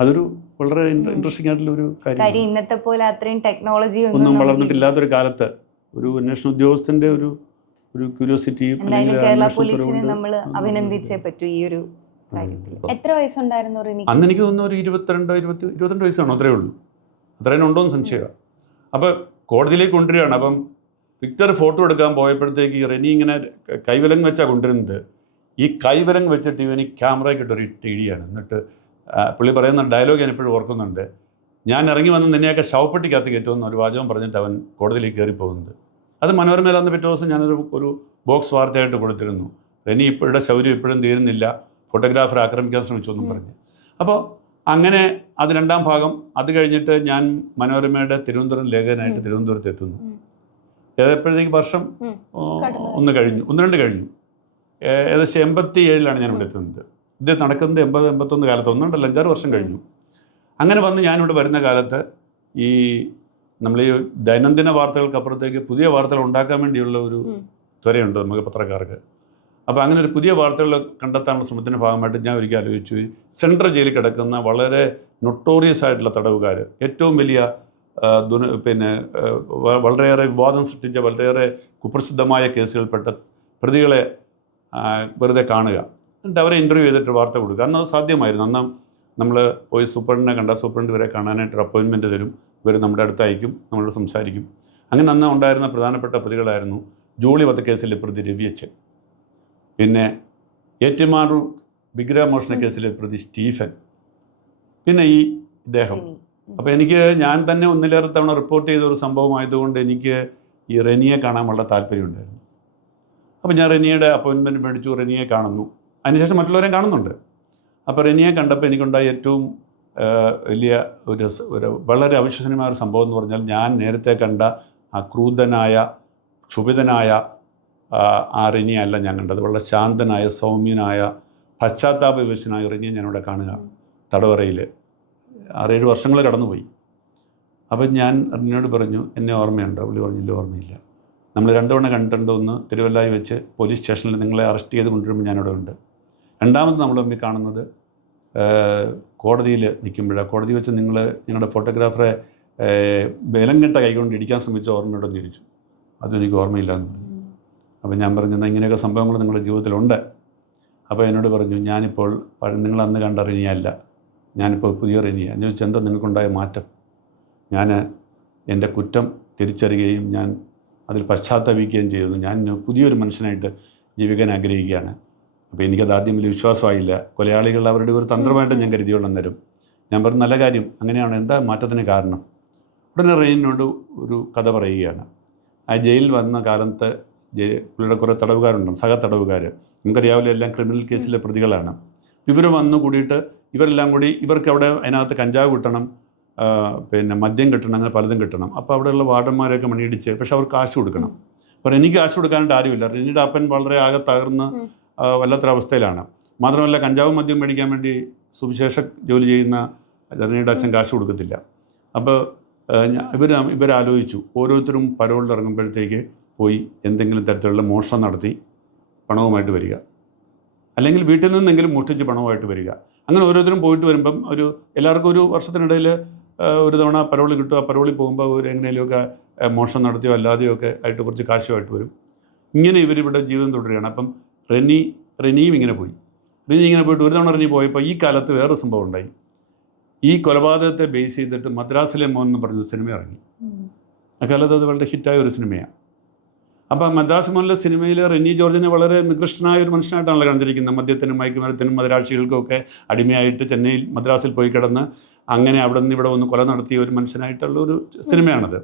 അതൊരു വളരെ ഇൻട്രസ്റ്റിംഗ് ആയിട്ടുള്ള ഒരു കാര്യം. ഇന്നത്തെ പോലെ അത്രയും ടെക്നോളജി ഒന്നും വളർന്നിട്ടില്ലാത്തൊരു കാലത്ത് ഒരു അന്വേഷണ ഉദ്യോഗസ്ഥന്റെ ഒരു ക്യൂരിയോസിറ്റി കേരള പോലീസിനെ നമ്മൾ അഭിനന്ദിച്ചേ പറ്റൂ ഈ ഒരു കാര്യത്തിൽ. എത്ര വയസ്സുണ്ടായിരുന്നു റെനി? അന്ന് എനിക്ക് തോന്നുന്നു ഒരു 22 വയസ്സാണോ, അത്രേ ഉള്ളൂ. അത്രയും ഉണ്ടോയെന്ന് സംശയമാണ്. അപ്പോൾ കോടതിയിലേക്ക് കൊണ്ടുവരികയാണ്. അപ്പം വിക്ടർ ഫോട്ടോ എടുക്കാൻ പോയപ്പോഴത്തേക്ക് റെനി ഇങ്ങനെ കൈവിലങ്ങ് വെച്ചാണ് കൊണ്ടുവരുന്നത്. ഈ കൈവിലങ്ങ് വെച്ചിട്ട് ഇവന് ക്യാമറയ്ക്കിട്ടൊരു ഇടിയാണ്. എന്നിട്ട് പുള്ളി പറയുന്ന ഡയലോഗ് ഞാൻ ഇപ്പോഴും ഓർക്കുന്നുണ്ട്. ഞാൻ ഇറങ്ങി വന്ന് നിന്നെയൊക്കെ ശവപ്പെട്ടിക്കകത്ത് കയറ്റുമെന്ന് ഒരു വാചകം പറഞ്ഞിട്ട് അവൻ കോടതിയിലേക്ക് കയറിപ്പോകുന്നത്. അത് മനോരമയിലാന്ന് പിറ്റേ ദിവസം ഞാനൊരു ബോക്സ് വാർത്തയായിട്ട് കൊടുത്തിരുന്നു. റെനി ഇപ്പോഴുടെ ശൗര്യം ഇപ്പോഴും തീരുന്നില്ല, ഫോട്ടോഗ്രാഫറെ ആക്രമിക്കാൻ ശ്രമിച്ചു എന്നും പറഞ്ഞ്. അപ്പോൾ അങ്ങനെ അത് 2ാം ഭാഗം. അത് കഴിഞ്ഞിട്ട് ഞാൻ മനോരമയുടെ തിരുവനന്തപുരം ലേഖകനായിട്ട് തിരുവനന്തപുരത്ത് എത്തുന്നു. എപ്പോഴത്തേക്ക് വർഷം 1 കഴിഞ്ഞു. ഏകദേശം 87-ലാണ് ഞാൻ ഇവിടെ എത്തുന്നത്. ഇത് നടക്കുന്നത് 80-81 കാലത്ത്, 5 വർഷം കഴിഞ്ഞു. അങ്ങനെ വന്ന് ഞാനിവിടെ വരുന്ന കാലത്ത് ഈ നമ്മൾ ഈ ദൈനംദിന വാർത്തകൾക്കപ്പുറത്തേക്ക് പുതിയ വാർത്തകൾ ഉണ്ടാക്കാൻ വേണ്ടിയുള്ള ഒരു ത്വരയുണ്ട് നമുക്ക് പത്രക്കാർക്ക്. അപ്പോൾ അങ്ങനെ ഒരു പുതിയ വാർത്തകൾ കണ്ടെത്താനുള്ള ശ്രമത്തിൻ്റെ ഭാഗമായിട്ട് ഞാൻ ഒരിക്കൽ ആലോചിച്ചു, സെൻട്രൽ ജയിലിൽ കിടക്കുന്ന വളരെ നൊട്ടോറിയസ് ആയിട്ടുള്ള തടവുകാർ, ഏറ്റവും വലിയ വളരെയേറെ വിവാദം സൃഷ്ടിച്ച വളരെയേറെ കുപ്രസിദ്ധമായ കേസുകൾപ്പെട്ട പ്രതികളെ വെറുതെ കാണുക, എന്നിട്ട് അവരെ ഇൻ്റർവ്യൂ ചെയ്തിട്ട് വാർത്ത കൊടുക്കുക. അന്ന് അത് സാധ്യമായിരുന്നു. അന്ന് നമ്മൾ പോയി സൂപ്രണ്ടിനെ കണ്ട സൂപ്രണ്ട് ഇവരെ കാണാനായിട്ടൊരു അപ്പോയിൻമെൻറ്റ് തരും, ഇവർ നമ്മുടെ അടുത്ത് അയക്കും, നമ്മളോട് സംസാരിക്കും. അങ്ങനെ അന്ന് ഉണ്ടായിരുന്ന പ്രധാനപ്പെട്ട പ്രതികളായിരുന്നു ജൂളി വധക്കേസിലെ പ്രതി രവിയച്ചൻ, പിന്നെ ഏറ്റുമാനൂർ വിഗ്രഹമോഷണ കേസിലെ പ്രതി സ്റ്റീഫൻ, പിന്നെ ഈ ഇദ്ദേഹം. അപ്പോൾ ഞാൻ തന്നെ ഒന്നിലേറെ തവണ റിപ്പോർട്ട് ചെയ്ത ഒരു സംഭവമായതുകൊണ്ട് എനിക്ക് ഈ റെനിയെ കാണാൻ വളരെ താല്പര്യമുണ്ടായിരുന്നു. അപ്പോൾ ഞാൻ റെനിയുടെ അപ്പോയിൻമെൻറ്റ് മേടിച്ചു, റെനിയെ കാണുന്നു. അതിനുശേഷം മറ്റുള്ളവരെയും കാണുന്നുണ്ട്. അപ്പോൾ റെനിയെ കണ്ടപ്പോൾ എനിക്കുണ്ടായ ഏറ്റവും വലിയ ഒരു വളരെ അവിശ്വസനീയമായ ഒരു സംഭവം എന്ന് പറഞ്ഞാൽ, ഞാൻ നേരത്തെ കണ്ട ആ ക്രൂരനായ ക്ഷുഭിതനായ ആ റെനിയല്ല ഞാൻ കണ്ടത്. വളരെ ശാന്തനായ സൗമ്യനായ പശ്ചാത്താപ വിവശനായ റെനിയെ ഞാനിവിടെ കാണുക തടവറയിൽ. 6-7 വർഷങ്ങൾ കടന്നുപോയി. അപ്പം ഞാൻ റെനിയോട് പറഞ്ഞു, എന്നെ ഓർമ്മയുണ്ടോ? പുള്ളി പറഞ്ഞില്ല, ഓർമ്മയില്ല. നമ്മൾ 2 തവണ കണ്ടിട്ടുണ്ട്. ഒന്ന് തിരുവല്ലായി വെച്ച് പോലീസ് സ്റ്റേഷനിൽ നിങ്ങളെ അറസ്റ്റ് ചെയ്ത് കൊണ്ടുവരുമ്പോൾ ഞാനിവിടെ ഉണ്ട്. രണ്ടാമത് നമ്മൾ തമ്മിൽ കാണുന്നത് കോടതിയിൽ നിൽക്കുമ്പോഴാണ്. കോടതി വെച്ച് നിങ്ങളുടെ ഫോട്ടോഗ്രാഫറെ ബലം കൈകൊണ്ട് ഇടിക്കാൻ ശ്രമിച്ച ഓർമ്മയുണ്ടെന്ന് ചോദിച്ചു. അതെനിക്ക് ഓർമ്മയില്ലാന്ന് പറഞ്ഞു. അപ്പോൾ ഞാൻ പറഞ്ഞു, എന്നാൽ ഇങ്ങനെയൊക്കെ സംഭവങ്ങൾ നിങ്ങളുടെ ജീവിതത്തിലുണ്ട്. അപ്പോൾ എന്നോട് പറഞ്ഞു, ഞാനിപ്പോൾ നിങ്ങൾ അന്ന് കണ്ട റെനിയല്ല, ഞാനിപ്പോൾ പുതിയ റെനിയ. ഞാൻ ചോദിച്ചു, എന്താ നിങ്ങൾക്കുണ്ടായ മാറ്റം? ഞാൻ എൻ്റെ കുറ്റം തിരിച്ചറിയുകയും ഞാൻ അതിൽ പശ്ചാത്തപിക്കുകയും ചെയ്തു. ഞാൻ പുതിയൊരു മനുഷ്യനായിട്ട് ജീവിക്കാൻ ആഗ്രഹിക്കുകയാണ്. അപ്പോൾ എനിക്കത് ആദ്യം വലിയ വിശ്വാസമായില്ല. കൊലയാളികൾ അവരുടെ ഒരു തന്ത്രമായിട്ട് ഞാൻ കരുതിയോളം തരും. ഞാൻ പറഞ്ഞു, നല്ല കാര്യം, അങ്ങനെയാണ്, എന്താ മാറ്റത്തിന് കാരണം? ഉടനെ റെനിയോട് ഒരു കഥ പറയുകയാണ്. ആ ജയിലിൽ വന്ന കാലത്ത് പുള്ളിയുടെ കുറേ തടവുകാരുണ്ട്, സഹതടവുകാർ. നമുക്കറിയാവില്ല, എല്ലാം ക്രിമിനൽ കേസിലെ പ്രതികളാണ്. ഇവർ വന്നു കൂടിയിട്ട് ഇവരെല്ലാം കൂടി ഇവർക്ക് അവിടെ അതിനകത്ത് കഞ്ചാവ് കിട്ടണം, പിന്നെ മദ്യം കിട്ടണം, അങ്ങനെ പലതും കിട്ടണം. അപ്പോൾ അവിടെയുള്ള വാർഡന്മാരെയൊക്കെ മണിയിടിച്ച്, പക്ഷെ അവർക്ക് കാശ് കൊടുക്കണം. അപ്പോൾ എനിക്ക് കാശ് കൊടുക്കാനായിട്ട് ആരുമില്ല. റെനിയുടെ അപ്പൻ വളരെ ആകെ തകർന്ന് വല്ലാത്തൊരവസ്ഥയിലാണ്. മാത്രമല്ല, കഞ്ചാവ് മദ്യം മേടിക്കാൻ വേണ്ടി സുവിശേഷ ജോലി ചെയ്യുന്ന റെനിയുടെ അച്ഛൻ കാശ് കൊടുക്കത്തില്ല. അപ്പോൾ ഇവരാലോചിച്ചു, ഓരോരുത്തരും പരോളിൽ ഇറങ്ങുമ്പോഴത്തേക്ക് പോയി എന്തെങ്കിലും തരത്തിലുള്ള മോഷണം നടത്തി പണവുമായിട്ട് വരിക, അല്ലെങ്കിൽ വീട്ടിൽ നിന്നെങ്കിലും മോഷ്ടിച്ച് പണവുമായിട്ട് വരിക. അങ്ങനെ ഓരോരുത്തരും പോയിട്ട് വരുമ്പം എല്ലാവർക്കും ഒരു വർഷത്തിനിടയിൽ ഒരു തവണ പരോളി കിട്ടും. ആ പരോളി പോകുമ്പോൾ എങ്ങനെയൊക്കെ മോഷണം നടത്തിയോ അല്ലാതെയോ ഒക്കെ ആയിട്ട് കുറച്ച് കാശുമായിട്ട് വരും. ഇങ്ങനെ ഇവരിവിടെ ജീവിതം തുടരുകയാണ്. അപ്പം റെനിയും ഇങ്ങനെ പോയി. റെനി ഇങ്ങനെ പോയിട്ട് ഒരു തവണ റെനി പോയപ്പോൾ ഈ കാലത്ത് വേറെ സംഭവം ഉണ്ടായി. ഈ കൊലപാതകത്തെ ബേസ് ചെയ്തിട്ട് മദ്രാസിലെ മോൻ എന്ന് പറഞ്ഞ സിനിമ ഇറങ്ങി. അക്കാലത്ത് അത് വളരെ ഹിറ്റായ ഒരു സിനിമയാണ്. അപ്പോൾ മദ്രാസ് മോനിലെ സിനിമയിൽ റെനി ജോർജിനെ വളരെ നികൃഷ്ടനായ ഒരു മനുഷ്യനായിട്ടാണല്ലോ കണ്ടിരിക്കുന്നത്. മദ്യത്തിനും മയക്കുമരുത്തിനും മദരാക്ഷികൾക്കുമൊക്കെ അടിമയായിട്ട് ചെന്നൈയിൽ മദ്രാസിൽ പോയി കിടന്ന് അങ്ങനെ അവിടെ നിന്ന് ഇവിടെ വന്ന് കൊല നടത്തിയ ഒരു മനുഷ്യനായിട്ടുള്ള ഒരു സിനിമയാണത്.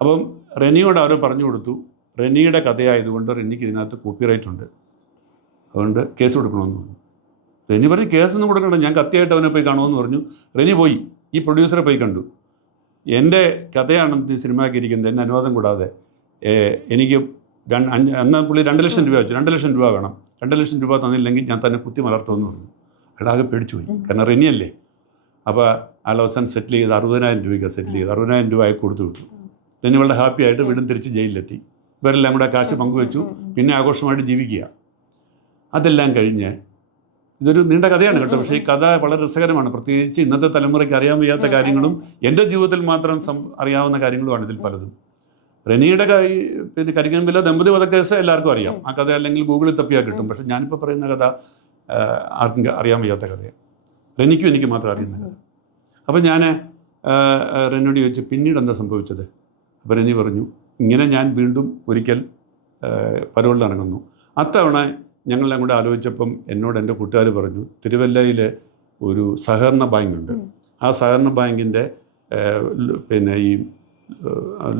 അപ്പം റെനിയോട് ആരോ പറഞ്ഞു കൊടുത്തു, റെനിയുടെ കഥയായതുകൊണ്ട് റെനിക്ക് ഇതിനകത്ത് കോപ്പിറൈറ്റ് ഉണ്ട്, അതുകൊണ്ട് കേസ് കൊടുക്കണമെന്ന് പറഞ്ഞു. റെനി പറഞ്ഞു, കേസൊന്നും കൊടുക്കണ്ട, ഞാൻ കത്തിയായിട്ട് അവനെ പോയി കാണുമെന്ന് പറഞ്ഞു. റെനി പോയി ഈ പ്രൊഡ്യൂസറെ പോയി കണ്ടു. എൻ്റെ കഥയാണ് ഈ സിനിമയാക്കിയിരിക്കുന്നത്, എൻ്റെ അനുവാദം കൂടാതെ എനിക്ക് അന്ന് പുള്ളി 2 ലക്ഷം രൂപ വെച്ചു. 2 ലക്ഷം രൂപ വേണം, 2 ലക്ഷം രൂപ തന്നില്ലെങ്കിൽ ഞാൻ തന്നെ കുത്തി മലർത്തുമെന്ന് പറഞ്ഞു. അയാളാകെ പേടിച്ചു പോയി, കാരണം റെനിയല്ലേ. അപ്പോൾ അയാൾ അവസാനം സെറ്റിൽ ചെയ്ത് 60,000 രൂപയ്ക്ക് സെറ്റിൽ ചെയ്ത് 60,000 രൂപ അയാൾക്ക് കൊടുത്തു വിട്ടു. റെനി വളരെ ഹാപ്പി ആയിട്ട് വീണ്ടും തിരിച്ച് ജയിലിലെത്തി. ഇവരെല്ലാം കൂടെ കാശ് പങ്കുവെച്ചു, പിന്നെ ആഘോഷമായിട്ട് ജീവിക്കുക. അതെല്ലാം കഴിഞ്ഞ് ഇതൊരു നീണ്ട കഥയാണ് കേട്ടോ, പക്ഷേ ഈ കഥ വളരെ രസകരമാണ്. പ്രത്യേകിച്ച് ഇന്നത്തെ തലമുറയ്ക്ക് അറിയാൻ വയ്യാത്ത കാര്യങ്ങളും എൻ്റെ ജീവിതത്തിൽ മാത്രം അറിയാവുന്ന കാര്യങ്ങളുമാണ് ഇതിൽ പലതും. റെനിയുടെ പിന്നെ കരിക്കൻപിള്ള ദമ്പതി വധക്കേസ് എല്ലാവർക്കും അറിയാം ആ കഥ, അല്ലെങ്കിൽ ഗൂഗിളിൽ തപ്പിയാൽ കിട്ടും. പക്ഷെ ഞാനിപ്പോൾ പറയുന്ന കഥ ആർക്കും അറിയാൻ വയ്യാത്ത കഥയാണ്, റെനിക്കും എനിക്ക് മാത്രം അറിയുന്ന കഥ. അപ്പോൾ ഞാൻ റെനിയോട് ചോദിച്ചു, പിന്നീട് എന്താ സംഭവിച്ചത്? അപ്പോൾ റെനി പറഞ്ഞു, ഇങ്ങനെ ഞാൻ വീണ്ടും ഒരിക്കൽ പരോളിൽ ഇറങ്ങുന്നു. അത്തവണ ഞങ്ങളെല്ലാം കൂടെ ആലോചിച്ചപ്പം എന്നോട് എൻ്റെ കൂട്ടുകാർ പറഞ്ഞു, തിരുവല്ലയിൽ ഒരു സഹകരണ ബാങ്കുണ്ട്, ആ സഹകരണ ബാങ്കിൻ്റെ പിന്നെ ഈ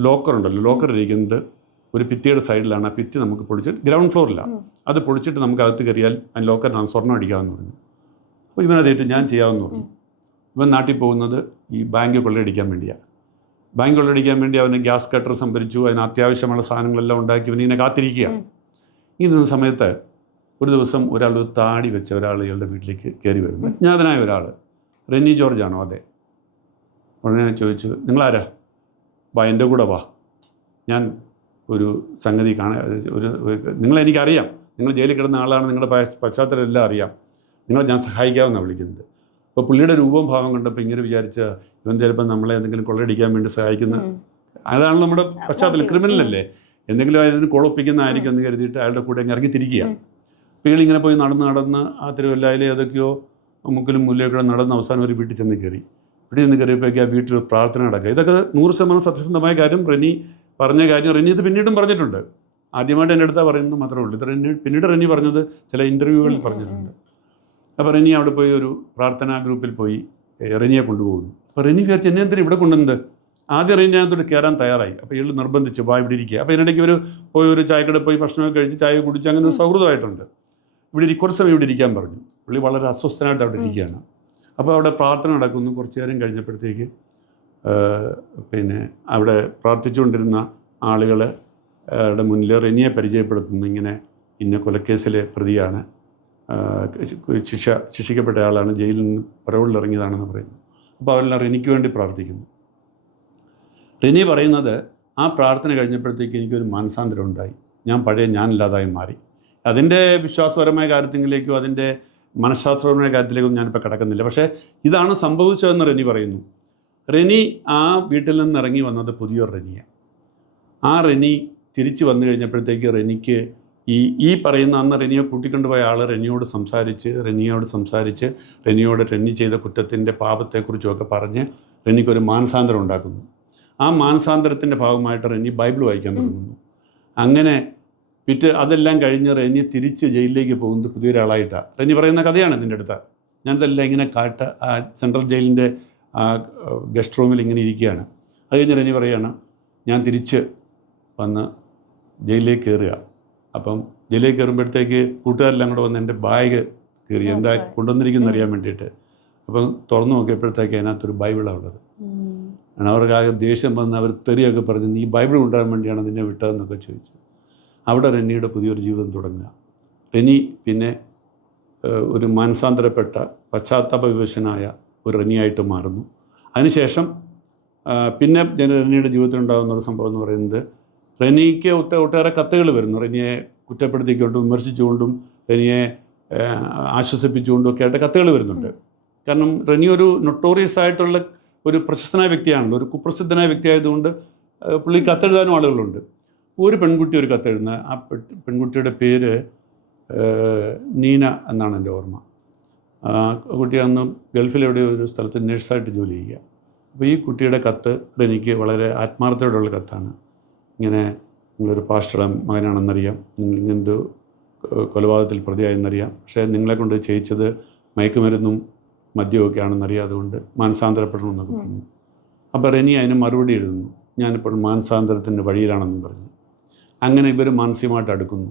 ലോക്കറുണ്ടല്ലോ, ലോക്കർ ഇരിക്കുന്നത് ഒരു ഭിത്തിയുടെ സൈഡിലാണ്. ആ ഭിത്തി നമുക്ക് പൊളിച്ചിട്ട് ഗ്രൗണ്ട് ഫ്ലോറിലാണ്, അത് പൊളിച്ചിട്ട് നമുക്ക് അകത്ത് കയറിയാൽ ആ ലോക്കറിനാണ് സ്വർണ്ണം അടിക്കാമെന്ന് പറഞ്ഞു. അപ്പോൾ ഇവനതേറ്റ് ഞാൻ ചെയ്യാമെന്ന് പറഞ്ഞു. ഇവൻ നാട്ടിൽ പോകുന്നത് ഈ ബാങ്ക് കൊള്ളയടിക്കാൻ വേണ്ടിയാണ്. ബാങ്ക് കൊള്ളയടിക്കാൻ വേണ്ടി അവന് ഗ്യാസ് കട്ടർ സംഭരിച്ചു, അതിന് അത്യാവശ്യമുള്ള സാധനങ്ങളെല്ലാം ഉണ്ടാക്കി ഇവനിങ്ങനെ കാത്തിരിക്കുക. ഇന്ന സമയത്ത് ഒരു ദിവസം ഒരാൾ താടി വെച്ച ഒരാൾ ഇയാളുടെ വീട്ടിലേക്ക് കയറി വരുന്നു, അജ്ഞാതനായ ഒരാൾ. റെനി ജോർജ് ആണോ? അതെ. ഉടനെ ചോദിച്ചു, നിങ്ങളാരാ? വാ, എൻ്റെ കൂടെ വാ, ഞാൻ ഒരു സംഗതി നിങ്ങളെനിക്കറിയാം, നിങ്ങൾ ജയിലിൽ കിടന്ന ആളാണ്, നിങ്ങളുടെ പശ്ചാത്തലം എല്ലാം അറിയാം, നിങ്ങളെ ഞാൻ സഹായിക്കാമെന്നാണ് വിളിക്കുന്നത്. അപ്പോൾ പുള്ളിയുടെ രൂപവും ഭാവം കണ്ടപ്പോൾ ഇങ്ങനെ വിചാരിച്ച ഇവൻ ചിലപ്പോൾ നമ്മളെ എന്തെങ്കിലും കൊള്ളയടിക്കാൻ വേണ്ടി സഹായിക്കുന്ന, അതാണ് നമ്മുടെ പശ്ചാത്തലം, ക്രിമിനലല്ലേ, എന്തെങ്കിലും അതിന് കുഴപ്പിക്കുന്നതായിരിക്കും എന്ന് കരുതിയിട്ട് അയാളുടെ കൂടെ ഇറങ്ങി തിരിക്കുക. അപ്പോൾ ഇങ്ങനെ പോയി നടന്ന് ആ തിരുവല്ലയിലെ ഏതൊക്കെയോ മുക്കിലും മുല്ലയൊക്കെ നടന്ന് അവസാനം ഒരു വീട്ടിൽ ചെന്ന് കയറി. വീട്ടിൽ ചെന്ന് കയറിയപ്പോഴേക്കും ആ വീട്ടിൽ പ്രാർത്ഥന നടക്കുക. ഇതൊക്കെ 100% സത്യസന്ധമായ കാര്യം. റെനി പറഞ്ഞ കാര്യം റെനി ഇത് പിന്നീടും പറഞ്ഞിട്ടുണ്ട്. ആദ്യമായിട്ട് എൻ്റെ അടുത്താ പറയുന്നത് മാത്രമേ ഉള്ളൂ. ഇത് പിന്നീട് റെനി പറഞ്ഞത് ചില ഇൻ്റർവ്യൂകളിൽ പറഞ്ഞിട്ടുണ്ട്. അപ്പോൾ റെനി അവിടെ പോയി ഒരു പ്രാർത്ഥനാ ഗ്രൂപ്പിൽ പോയി റെനിയെ കൊണ്ടുപോകുന്നു. അപ്പോൾ റെനി വിചാരിച്ചു എന്നെ എന്തിനാ ഇവിടെ കൊണ്ടുവന്നത്. ആദ്യം റെനി അതിനകത്തോട്ട് കയറാൻ തയ്യാറായി. അപ്പോൾ ഇയാൾ നിർബന്ധിച്ചു, വാ ഇവിടെ ഇരിക്കുക. അപ്പോൾ ഇതിനിടയ്ക്ക് പോയി ഒരു ചായക്കട പോയി ഭക്ഷണമൊക്കെ കഴിച്ച് ചായ കുടിച്ച് അങ്ങനെ ഒരു സൗഹൃദമായിട്ടുണ്ട്. കുറച്ച് സമയം ഇവിടെ ഇരിക്കാൻ പറഞ്ഞു. പുള്ളി വളരെ അസ്വസ്ഥനായിട്ട് അവിടെ ഇരിക്കുകയാണ്. അപ്പോൾ അവിടെ പ്രാർത്ഥന നടക്കുന്നു. കുറച്ച് നേരം കഴിഞ്ഞപ്പോഴത്തേക്ക് പിന്നെ അവിടെ പ്രാർത്ഥിച്ചുകൊണ്ടിരുന്ന ആളുകളുടെ മുന്നിൽ റെനിയെ പരിചയപ്പെടുത്തുന്നു. ഇങ്ങനെ ഇന്ന കൊലക്കേസിലെ പ്രതിയാണ്, ശിക്ഷിക്കപ്പെട്ട ആളാണ്, ജയിലിൽ നിന്ന് പരോളിൽ ഇറങ്ങിയതാണെന്ന് പറയുന്നു. അപ്പോൾ അവരെല്ലാം റെനിക്ക് വേണ്ടി പ്രാർത്ഥിക്കുന്നു. റെനി പറയുന്നത് ആ പ്രാർത്ഥന കഴിഞ്ഞപ്പോഴത്തേക്ക് എനിക്കൊരു മാനസാന്തരം ഉണ്ടായി. ഞാൻ പഴയ ഞാനില്ലാതായി മാറി. അതിൻ്റെ വിശ്വാസപരമായ കാര്യത്തിലേക്കോ അതിൻ്റെ മനഃശാസ്ത്രപരമായ കാര്യത്തിലേക്കൊന്നും ഞാനിപ്പോൾ കിടക്കുന്നില്ല. പക്ഷേ ഇതാണ് സംഭവിച്ചതെന്ന് റെനി പറയുന്നു. റെനി ആ വീട്ടിൽ നിന്ന് ഇറങ്ങി വന്നത് പുതിയൊരു റെനിയാണ്. ആ റെനി തിരിച്ചു വന്നു കഴിഞ്ഞപ്പോഴത്തേക്ക് റെനിക്ക് ഈ പറയുന്ന അന്ന് റെനിയെ കൂട്ടിക്കൊണ്ടുപോയ ആൾ റെനിയോട് സംസാരിച്ച് റെനിയോട് റെനി ചെയ്ത കുറ്റത്തിൻ്റെ പാപത്തെക്കുറിച്ചുമൊക്കെ പറഞ്ഞ് റെനിക്കൊരു മാനസാന്തരം ഉണ്ടാക്കുന്നു. ആ മാനസാന്തരത്തിൻ്റെ ഭാഗമായിട്ട് റെനി ബൈബിൾ വായിക്കാൻ തുടങ്ങുന്നു. അങ്ങനെ അതെല്ലാം കഴിഞ്ഞ് റെനി തിരിച്ച് ജയിലിലേക്ക് പോകുന്നത് പുതിയൊരാളായിട്ടാണ്. റെനി പറയുന്ന കഥയാണ് ഇതിൻ്റെ അടുത്ത്. ഞാനിതെല്ലാം ഇങ്ങനെ ആ സെൻട്രൽ ജയിലിൻ്റെ ആ ഗസ്റ്റ് റൂമിൽ ഇങ്ങനെ ഇരിക്കുകയാണ്. അത് കഴിഞ്ഞ് റെനി പറയുകയാണ്, ഞാൻ തിരിച്ച് വന്ന് ജയിലിലേക്ക് കയറുക. അപ്പം ജയിലിലേക്ക് കയറുമ്പോഴത്തേക്ക് കൂട്ടുകാരെല്ലാം കൂടെ വന്ന് എൻ്റെ ബാഗ് കയറി എന്താ കൊണ്ടുവന്നിരിക്കുന്നത് അറിയാൻ വേണ്ടിയിട്ട്. അപ്പം തുറന്നു നോക്കിയപ്പോഴത്തേക്ക് അതിനകത്തൊരു ബൈബിളാണ് ഉള്ളത്. അവർക്കാകെ ദേഷ്യം വന്ന് അവർ തെറിയൊക്കെ പറഞ്ഞ് നീ ബൈബിൾ കൊണ്ടുവരാൻ വേണ്ടിയാണ് നിന്നെ വിട്ടതെന്നൊക്കെ ചോദിച്ചു. അവിടെ റെനിയുടെ പുതിയൊരു ജീവിതം തുടങ്ങുക. റെനി പിന്നെ ഒരു മാനസാന്തരപ്പെട്ട പശ്ചാത്താപവിവശനായ ഒരു റെനിയായിട്ട് മാറുന്നു. അതിനുശേഷം പിന്നെ റെനിയുടെ ജീവിതത്തിലുണ്ടാകുന്ന ഒരു സംഭവം എന്ന് പറയുന്നത് റെനിക്ക് ഒട്ടേറെ കത്തുകൾ വരുന്നു. റെനിയെ കുറ്റപ്പെടുത്തിക്കൊണ്ടും വിമർശിച്ചുകൊണ്ടും റെനിയെ ആശ്വസിപ്പിച്ചുകൊണ്ടും ഒക്കെ ആയിട്ട് കത്തുകൾ വരുന്നുണ്ട്. കാരണം റെനി ഒരു നൊട്ടോറിയസ് ആയിട്ടുള്ള ഒരു പ്രശസ്തനായ വ്യക്തിയാണല്ലോ, ഒരു കുപ്രസിദ്ധനായ വ്യക്തിയായതുകൊണ്ട് പുള്ളി കത്തെഴുതാനും ആളുകളുണ്ട്. ഒരു പെൺകുട്ടി ഒരു കത്തെഴുതുന്ന ആ പെൺകുട്ടിയുടെ പേര് നീന എന്നാണ് എൻ്റെ ഓർമ്മ. കുട്ടി അന്ന് ഗൾഫിലെവിടെയോ ഒരു സ്ഥലത്ത് നേഴ്സായിട്ട് ജോലി ചെയ്യുക. അപ്പോൾ ഈ കുട്ടിയുടെ കത്ത് റെനിക്ക് വളരെ ആത്മാർത്ഥതയോടുള്ള കത്താണ്. ഇങ്ങനെ നിങ്ങളൊരു പാസ്റ്ററുടെ മകനാണെന്നറിയാം, നിങ്ങൾ ഇങ്ങനൊരു കൊലപാതകത്തിൽ പ്രതിയായെന്നറിയാം, പക്ഷേ നിങ്ങളെക്കൊണ്ട് ചെയ്യിച്ചത് മയക്കുമരുന്നും മദ്യമൊക്കെ ആണെന്നറിയാം, അതുകൊണ്ട് മാനസാന്തരപ്പെടണമെന്നൊക്കെ പറഞ്ഞു. അപ്പോൾ റെനി അതിന് മറുപടി എഴുതുന്നു, ഞാനിപ്പോൾ മാനസാന്തരത്തിൻ്റെ വഴിയിലാണെന്നും പറഞ്ഞു. അങ്ങനെ ഇവർ മാനസികമായിട്ട് അടുക്കുന്നു.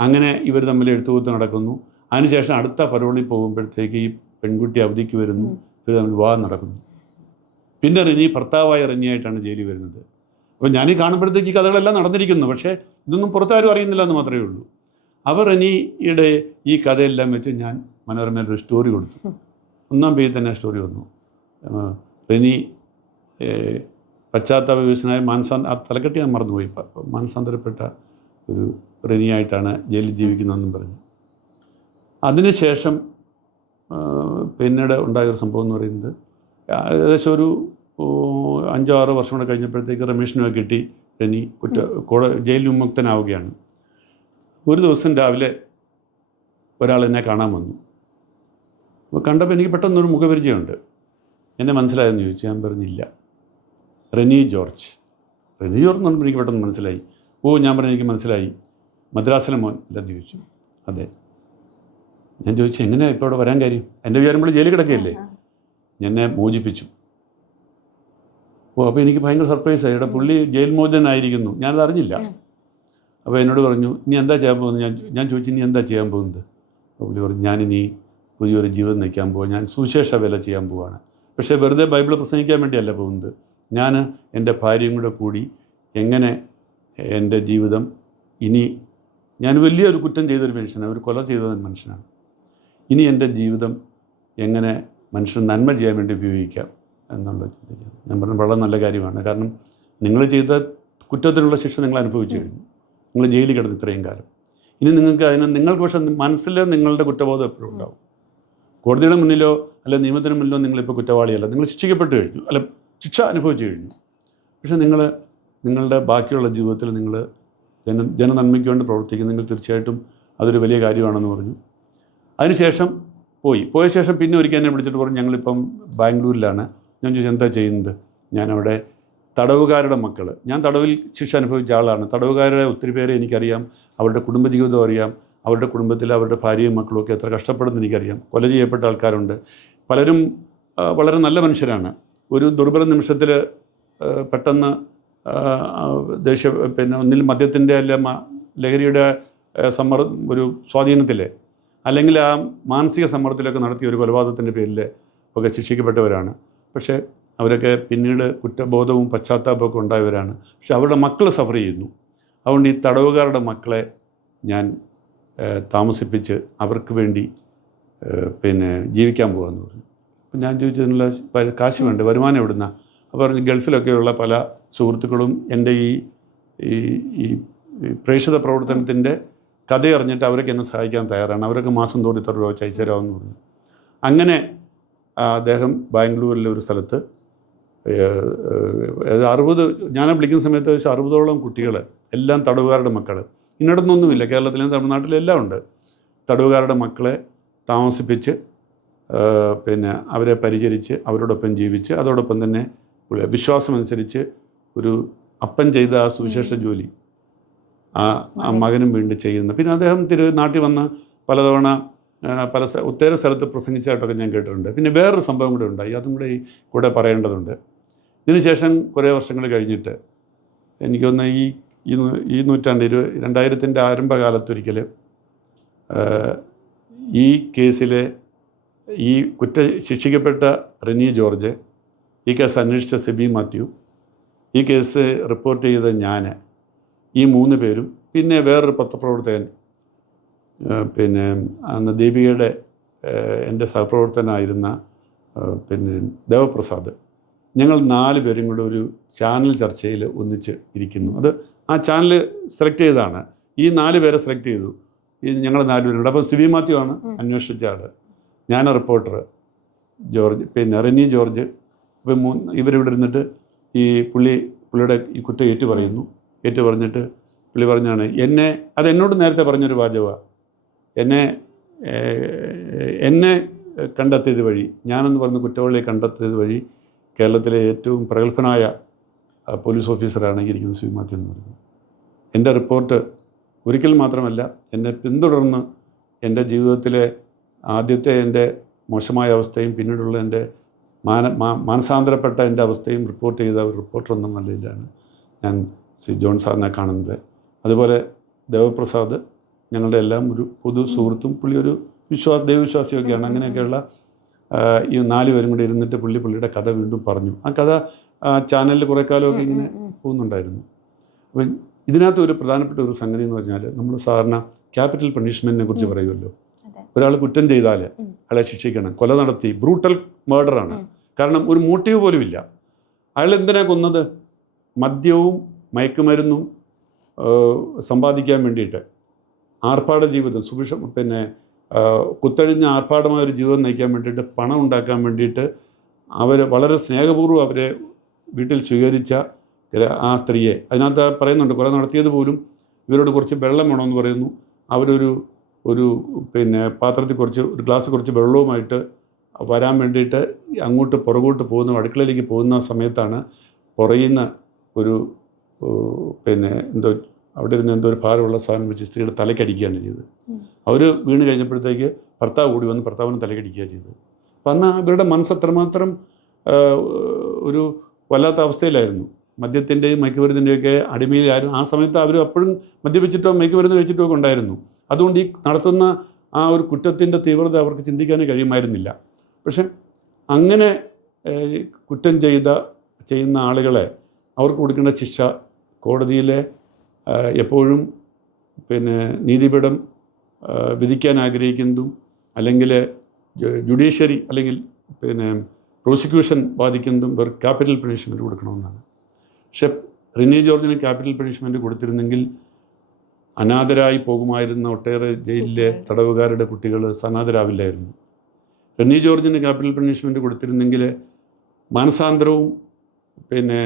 അങ്ങനെ ഇവർ തമ്മിൽ എഴുത്തുകൂത്ത് നടക്കുന്നു. അതിനുശേഷം അടുത്ത പരോളിൽ പോകുമ്പോഴത്തേക്ക് ഈ പെൺകുട്ടി അവധിക്ക് വരുന്നു, ഇവർ തമ്മിൽ വിവാഹം നടക്കുന്നു. പിന്നെ റെനി ഭർത്താവായ റെനിയായിട്ടാണ് ജയിലിൽ വരുന്നത്. അപ്പോൾ ഞാനീ കാണുമ്പോഴത്തേക്ക് ഈ കഥകളെല്ലാം നടന്നിരിക്കുന്നു, പക്ഷേ ഇതൊന്നും പുറത്താരും അറിയുന്നില്ല എന്ന് മാത്രമേ ഉള്ളൂ. അവർ റെനിയുടെ ഈ കഥയെല്ലാം വെച്ച് ഞാൻ മനോരമയിലൊരു സ്റ്റോറി കൊടുത്തു. 1-ാം പേജിൽ തന്നെ സ്റ്റോറി വന്നു. റെനി പശ്ചാത്താപ വിവശനായ ആ തലക്കെട്ടി ഞാൻ മറന്നുപോയി, മാനസാന്തരപ്പെട്ട ഒരു റെനിയായിട്ടാണ് ജയിലിൽ ജീവിക്കുന്നതെന്നും പറഞ്ഞു. അതിനുശേഷം പിന്നീട് ഉണ്ടായൊരു സംഭവം എന്ന് പറയുന്നത് ഏകദേശം ഒരു 5-6 വർഷം കൂടെ കഴിഞ്ഞപ്പോഴത്തേക്ക് റമേഷിനെ കിട്ടി റെനി ജയിലിൽ വിമുക്തനാവുകയാണ്. ഒരു ദിവസം രാവിലെ ഒരാൾ എന്നെ കാണാൻ വന്നു. അപ്പോൾ കണ്ടപ്പോൾ എനിക്ക് പെട്ടെന്നൊരു മുഖപരിചയമുണ്ട്. എന്നെ മനസ്സിലായെന്ന് ചോദിച്ചു. ഞാൻ പറഞ്ഞില്ല. റെനി ജോർജ് എന്ന് പറഞ്ഞപ്പോൾ എനിക്ക് പെട്ടെന്ന് മനസ്സിലായി. ഞാൻ പറഞ്ഞു എനിക്ക് മനസ്സിലായി, മദ്രാസിലെ മോൻ അല്ലെന്ന് ചോദിച്ചു. അതെ. ഞാൻ ചോദിച്ചു എങ്ങനെയാണ് ഇപ്പോൾ ഇവിടെ വരാൻ കാര്യം? എൻ്റെ വിചാരം ജയിലിൽ കിടക്കുകയല്ലേ. എന്നെ മോചിപ്പിച്ചു. അപ്പോൾ എനിക്ക് ഭയങ്കര സർപ്രൈസായി. ഇവിടെ പുള്ളി ജയിൽ മോചനായിരിക്കുന്നു, ഞാനത് അറിഞ്ഞില്ല. അപ്പോൾ എന്നോട് പറഞ്ഞു ഇനി എന്താ ചെയ്യാൻ പോകുന്നത്? ഞാൻ ചോദിച്ചു ഇനി എന്താ ചെയ്യാൻ പോകുന്നത്? അപ്പോൾ പുള്ളി പറഞ്ഞു ഞാനിനി പുതിയൊരു ജീവിതം നയിക്കാൻ പോവാം, ഞാൻ സുവിശേഷ വേല ചെയ്യാൻ പോവാണ്. പക്ഷേ വെറുതെ ബൈബിൾ പ്രസംഗിക്കാൻ വേണ്ടിയല്ല പോകുന്നത്. ഞാൻ എൻ്റെ ഭാര്യയും കൂടെ കൂടി എങ്ങനെ എൻ്റെ ജീവിതം ഇനി, ഞാൻ വലിയൊരു കുറ്റം ചെയ്തൊരു മനുഷ്യനാണ്, ഒരു കൊല ചെയ്തൊരു മനുഷ്യനാണ്. ഇനി എൻ്റെ ജീവിതം എങ്ങനെ മനുഷ്യൻ നന്മ ചെയ്യാൻ വേണ്ടി ഉപയോഗിക്കാം എന്നുള്ളത് ചിന്തിക്കുക. ഞാൻ പറഞ്ഞു വളരെ നല്ല കാര്യമാണ്. കാരണം നിങ്ങൾ ചെയ്ത കുറ്റത്തിനുള്ള ശിക്ഷ നിങ്ങൾ അനുഭവിച്ചു കഴിഞ്ഞു, നിങ്ങൾ ജയിലിൽ കിടന്ന് ഇത്രയും കാലം. ഇനി നിങ്ങൾക്ക് നിങ്ങൾക്ക് പക്ഷേ മനസ്സിൽ നിങ്ങളുടെ കുറ്റബോധം എപ്പോഴും ഉണ്ടാവും. കോടതിയുടെ മുന്നിലോ അല്ല നിയമത്തിന് മുന്നിലോ നിങ്ങളിപ്പോൾ കുറ്റവാളിയല്ല, നിങ്ങൾ ശിക്ഷിക്കപ്പെട്ട് കഴിഞ്ഞു, അല്ല ശിക്ഷ അനുഭവിച്ചു കഴിഞ്ഞു. പക്ഷേ നിങ്ങളുടെ ബാക്കിയുള്ള ജീവിതത്തിൽ നിങ്ങൾ ജനനന്മയ്ക്ക് വേണ്ടി പ്രവർത്തിക്കുന്നെങ്കിൽ തീർച്ചയായിട്ടും അതൊരു വലിയ കാര്യമാണെന്ന് പറഞ്ഞു. അതിനുശേഷം പോയ ശേഷം പിന്നെ ഒരിക്കൽ എന്നെ വിളിച്ചിട്ട് പറഞ്ഞു, ഞങ്ങളിപ്പം ബാംഗ്ലൂരിലാണ്. ഞാൻ ചോദിച്ചു എന്താ ചെയ്യുന്നത്? ഞാനവിടെ തടവുകാരുടെ മക്കൾ, ഞാൻ തടവിൽ ശിക്ഷ അനുഭവിച്ച ആളാണ്. തടവുകാരുടെ ഒത്തിരി പേരെ എനിക്കറിയാം, അവരുടെ കുടുംബജീവിതം അറിയാം, അവരുടെ കുടുംബത്തിൽ അവരുടെ ഭാര്യയും മക്കളും ഒക്കെ എത്ര കഷ്ടപ്പെടുന്നു എനിക്കറിയാം. കൊല ചെയ്യപ്പെട്ട ആൾക്കാരുണ്ട്, പലരും വളരെ നല്ല മനുഷ്യരാണ്. ഒരു ദുർബല നിമിഷത്തിൽ പെട്ടെന്ന് ഒന്നിൽ മദ്യത്തിൻ്റെ അല്ല ലഹരിയുടെ ഒരു സ്വാധീനത്തിൽ അല്ലെങ്കിൽ ആ മാനസിക സമ്മർദ്ദത്തിലൊക്കെ നടത്തിയ ഒരു കൊലപാതകത്തിൻ്റെ പേരിൽ ഒക്കെ ശിക്ഷിക്കപ്പെട്ടവരാണ്. പക്ഷേ അവരൊക്കെ പിന്നീട് കുറ്റബോധവും പശ്ചാത്താപമൊക്കെ ഉണ്ടായവരാണ്. പക്ഷെ അവരുടെ മക്കൾ സഫർ ചെയ്യുന്നു. അതുകൊണ്ട് ഈ തടവുകാരുടെ മക്കളെ ഞാൻ താമസിപ്പിച്ച് അവർക്ക് വേണ്ടി ജീവിക്കാൻ പോകാമെന്ന് പറഞ്ഞു. അപ്പം ഞാൻ ചോദിച്ചതിനുള്ള കാശ് വേണ്ട, വരുമാനം എവിടുന്ന? അപ്പോൾ പറഞ്ഞു ഗൾഫിലൊക്കെയുള്ള പല സുഹൃത്തുക്കളും എൻ്റെ ഈ പ്രേക്ഷിത പ്രവർത്തനത്തിൻ്റെ കഥയറിഞ്ഞിട്ട് അവരൊക്കെ എന്നെ സഹായിക്കാൻ തയ്യാറാണ്, അവരൊക്കെ മാസം തോറും ഇത്ര രൂപ അയച്ചു തരാമെന്ന് പറഞ്ഞു. അങ്ങനെ അദ്ദേഹം ബാംഗ്ലൂരിലെ ഒരു സ്ഥലത്ത് 60, ഞാൻ വിളിക്കുന്ന സമയത്ത് 60ഓളം കുട്ടികൾ, എല്ലാം തടവുകാരുടെ മക്കൾ, ഇന്നടത്തൊന്നുമില്ല, കേരളത്തിലും തമിഴ്നാട്ടിലും എല്ലാം ഉണ്ട്, തടവുകാരുടെ മക്കളെ താമസിപ്പിച്ച് അവരെ പരിചരിച്ച് അവരോടൊപ്പം ജീവിച്ച് അതോടൊപ്പം തന്നെ വിശ്വാസമനുസരിച്ച് ഒരു അപ്പൻ ചെയ്ത ആ സുവിശേഷ ജോലി ആ മകനും വേണ്ടി ചെയ്യുന്നു. പിന്നെ അദ്ദേഹം നാട്ടിൽ വന്ന് പലതവണ ഒത്തേറെ സ്ഥലത്ത് പ്രസംഗിച്ചായിട്ടൊക്കെ ഞാൻ കേട്ടിട്ടുണ്ട്. പിന്നെ വേറൊരു സംഭവം കൂടെ ഉണ്ടായി, അതും കൂടെ പറയേണ്ടതുണ്ട്. ഇതിനുശേഷം കുറേ വർഷങ്ങൾ കഴിഞ്ഞിട്ട് എനിക്കൊന്ന് ഈ നൂറ്റാണ്ട് 2000-ൻ്റെ ആരംഭകാലത്തൊരിക്കൽ ഈ കേസിലെ ഈ ശിക്ഷിക്കപ്പെട്ട റിനി ജോർജ്, ഈ കേസ് അന്വേഷിച്ച സെബി മാത്യു, ഈ കേസ് റിപ്പോർട്ട് ചെയ്ത ഞാൻ, ഈ 3 പേരും പിന്നെ വേറൊരു പത്രപ്രവർത്തകൻ, അന്ന് ദീപികയുടെ എൻ്റെ സഹപ്രവർത്തകനായിരുന്ന ദേവപ്രസാദ്, ഞങ്ങൾ 4 പേരും കൂടെ ഒരു ചാനൽ ചർച്ചയിൽ ഒന്നിച്ച് ഇരിക്കുന്നു. അത് ആ ചാനൽ സെലക്ട് ചെയ്തതാണ്. ഈ 4 പേരെ സെലക്ട് ചെയ്തു. ഞങ്ങൾ 4 പേരുണ്ട്. അപ്പം സെബി മാത്യു ആണ് അന്വേഷിച്ച ആൾ, ഞാൻ റിപ്പോർട്ടർ ജോർജ്, റിനി ജോർജ്. ഇപ്പം ഇവരിവിടെ ഇരുന്നിട്ട് പുള്ളിയുടെ ഈ കുറ്റം ഏറ്റു പറഞ്ഞിട്ട് പുള്ളി പറഞ്ഞാണ് എന്നോട് നേരത്തെ പറഞ്ഞൊരു വാചകമാണ്, എന്നെ കണ്ടെത്തിയത് വഴി, ഞാനെന്ന് പറഞ്ഞ കുറ്റവാളിയെ കണ്ടെത്തിയത് വഴി കേരളത്തിലെ ഏറ്റവും പ്രഗത്ഭനായ പോലീസ് ഓഫീസറാണ് ഇരിക്കുന്നത് സെബി മാത്യു എന്ന് പറയുന്നത്. എൻ്റെ റിപ്പോർട്ട് ഒരിക്കൽ മാത്രമല്ല, എന്നെ പിന്തുടർന്ന് എൻ്റെ ജീവിതത്തിലെ ആദ്യത്തെ എൻ്റെ മോശമായ അവസ്ഥയും പിന്നീടുള്ള എൻ്റെ മാനസാന്തരപ്പെട്ട എൻ്റെ അവസ്ഥയും റിപ്പോർട്ട് ചെയ്ത ഒരു റിപ്പോർട്ടർ എന്ന നിലയിലാണ് ഞാൻ ശ്രീ ജോൺ സാറിനെ കാണുന്നത്. അതുപോലെ ദേവപ്രസാദ് ഞങ്ങളുടെ എല്ലാം ഒരു പൊതു സുഹൃത്തും, പുള്ളി ഒരു ദൈവവിശ്വാസിയൊക്കെയാണ്. അങ്ങനെയൊക്കെയുള്ള ഈ 4 പേരും കൂടി ഇരുന്നിട്ട് പുള്ളിയുടെ കഥ വീണ്ടും പറഞ്ഞു. ആ കഥ ചാനലിൽ കുറേ കാലമൊക്കെ ഇങ്ങനെ പോകുന്നുണ്ടായിരുന്നു. അപ്പം ഇതിനകത്ത് ഒരു പ്രധാനപ്പെട്ട ഒരു സംഗതി എന്ന് പറഞ്ഞാൽ, നമ്മൾ സാധാരണ ക്യാപിറ്റൽ പണിഷ്മെൻറ്റിനെ കുറിച്ച് പറയുമല്ലോ. ഒരാൾ കുറ്റം ചെയ്താൽ അയാളെ ശിക്ഷിക്കണം. കൊല നടത്തി, ബ്രൂട്ടൽ മർഡറാണ്. കാരണം ഒരു മോട്ടീവ് പോലും ഇല്ല. അയാൾ എന്തിനാ കൊന്നത്? മദ്യവും മയക്കുമരുന്നും സമ്പാദിക്കാൻ വേണ്ടിയിട്ട്, ആർഭാട ജീവിതം, കുത്തഴിഞ്ഞ ആർഭാടമായൊരു ജീവിതം നയിക്കാൻ വേണ്ടിയിട്ട്, പണം ഉണ്ടാക്കാൻ വേണ്ടിയിട്ട് അവർ വളരെ സ്നേഹപൂർവ്വം അവരെ വീട്ടിൽ സ്വീകരിച്ച ആ സ്ത്രീയെ, അതിനകത്ത് പറയുന്നുണ്ട്, കൊല നടത്തിയത് പോലും ഇവരോട് കുറച്ച് വെള്ളം വേണമെന്ന് പറയുന്നു. അവരൊരു പാത്രത്തിൽ ഒരു ഗ്ലാസ് കുറച്ച് വെള്ളവുമായിട്ട് വരാൻ വേണ്ടിയിട്ട് അങ്ങോട്ട് പുറകോട്ട് പോകുന്ന, അടുക്കളയിലേക്ക് പോകുന്ന സമയത്താണ് പുറയുന്ന ഒരു അവിടെ ഇരുന്ന് ഒരു ഭാരമുള്ള സാധനം വെച്ച് സ്ത്രീയുടെ തലക്കടിക്കുകയാണ് ചെയ്തത്. അവർ വീണ് കഴിഞ്ഞപ്പോഴത്തേക്ക് ഭർത്താവ് കൂടി വന്ന് ഭർത്താവിനെ തലക്കടിക്കുകയാണ് ചെയ്തത്. അപ്പം അന്ന് അവരുടെ മനസ്സ് അത്രമാത്രം ഒരു വല്ലാത്ത അവസ്ഥയിലായിരുന്നു. മദ്യത്തിൻ്റെയും മയക്കുമരുന്നിൻ്റെയൊക്കെ അടിമയിലായിരുന്നു. ആ സമയത്ത് അവർ അപ്പോഴും മദ്യപിച്ചിട്ടോ മയക്കുമരുന്ന് കഴിച്ചിട്ടോ ഒക്കെ ഉണ്ടായിരുന്നു. അതുകൊണ്ട് ഈ നടത്തുന്ന ആ ഒരു കുറ്റത്തിൻ്റെ തീവ്രത അവർക്ക് ചിന്തിക്കാനേ കഴിയുമായിരുന്നില്ല. പക്ഷെ അങ്ങനെ കുറ്റം ചെയ്യുന്ന ആളുകളെ അവർക്ക് കൊടുക്കേണ്ട ശിക്ഷ കോടതിയിലെ എപ്പോഴും നീതിപീഠം വിധിക്കാൻ ആഗ്രഹിക്കുന്നതും, അല്ലെങ്കിൽ ജുഡീഷ്യറി അല്ലെങ്കിൽ പ്രോസിക്യൂഷൻ വാദിക്കുന്നതും ക്യാപിറ്റൽ പണിഷ്മെൻറ്റ് കൊടുക്കണമെന്നാണ്. പക്ഷെ റിനി ജോർജിന് ക്യാപിറ്റൽ പണിഷ്മെൻറ്റ് കൊടുത്തിരുന്നെങ്കിൽ അനാഥരായി പോകുമായിരുന്ന ഒട്ടേറെ ജയിലിലെ തടവുകാരുടെ കുട്ടികൾ അനാഥരാവില്ലായിരുന്നു. റെനി ജോർജിന് ക്യാപിറ്റൽ പണിഷ്മെൻറ്റ് കൊടുത്തിരുന്നെങ്കിൽ മാനസാന്തരവും പിന്നെ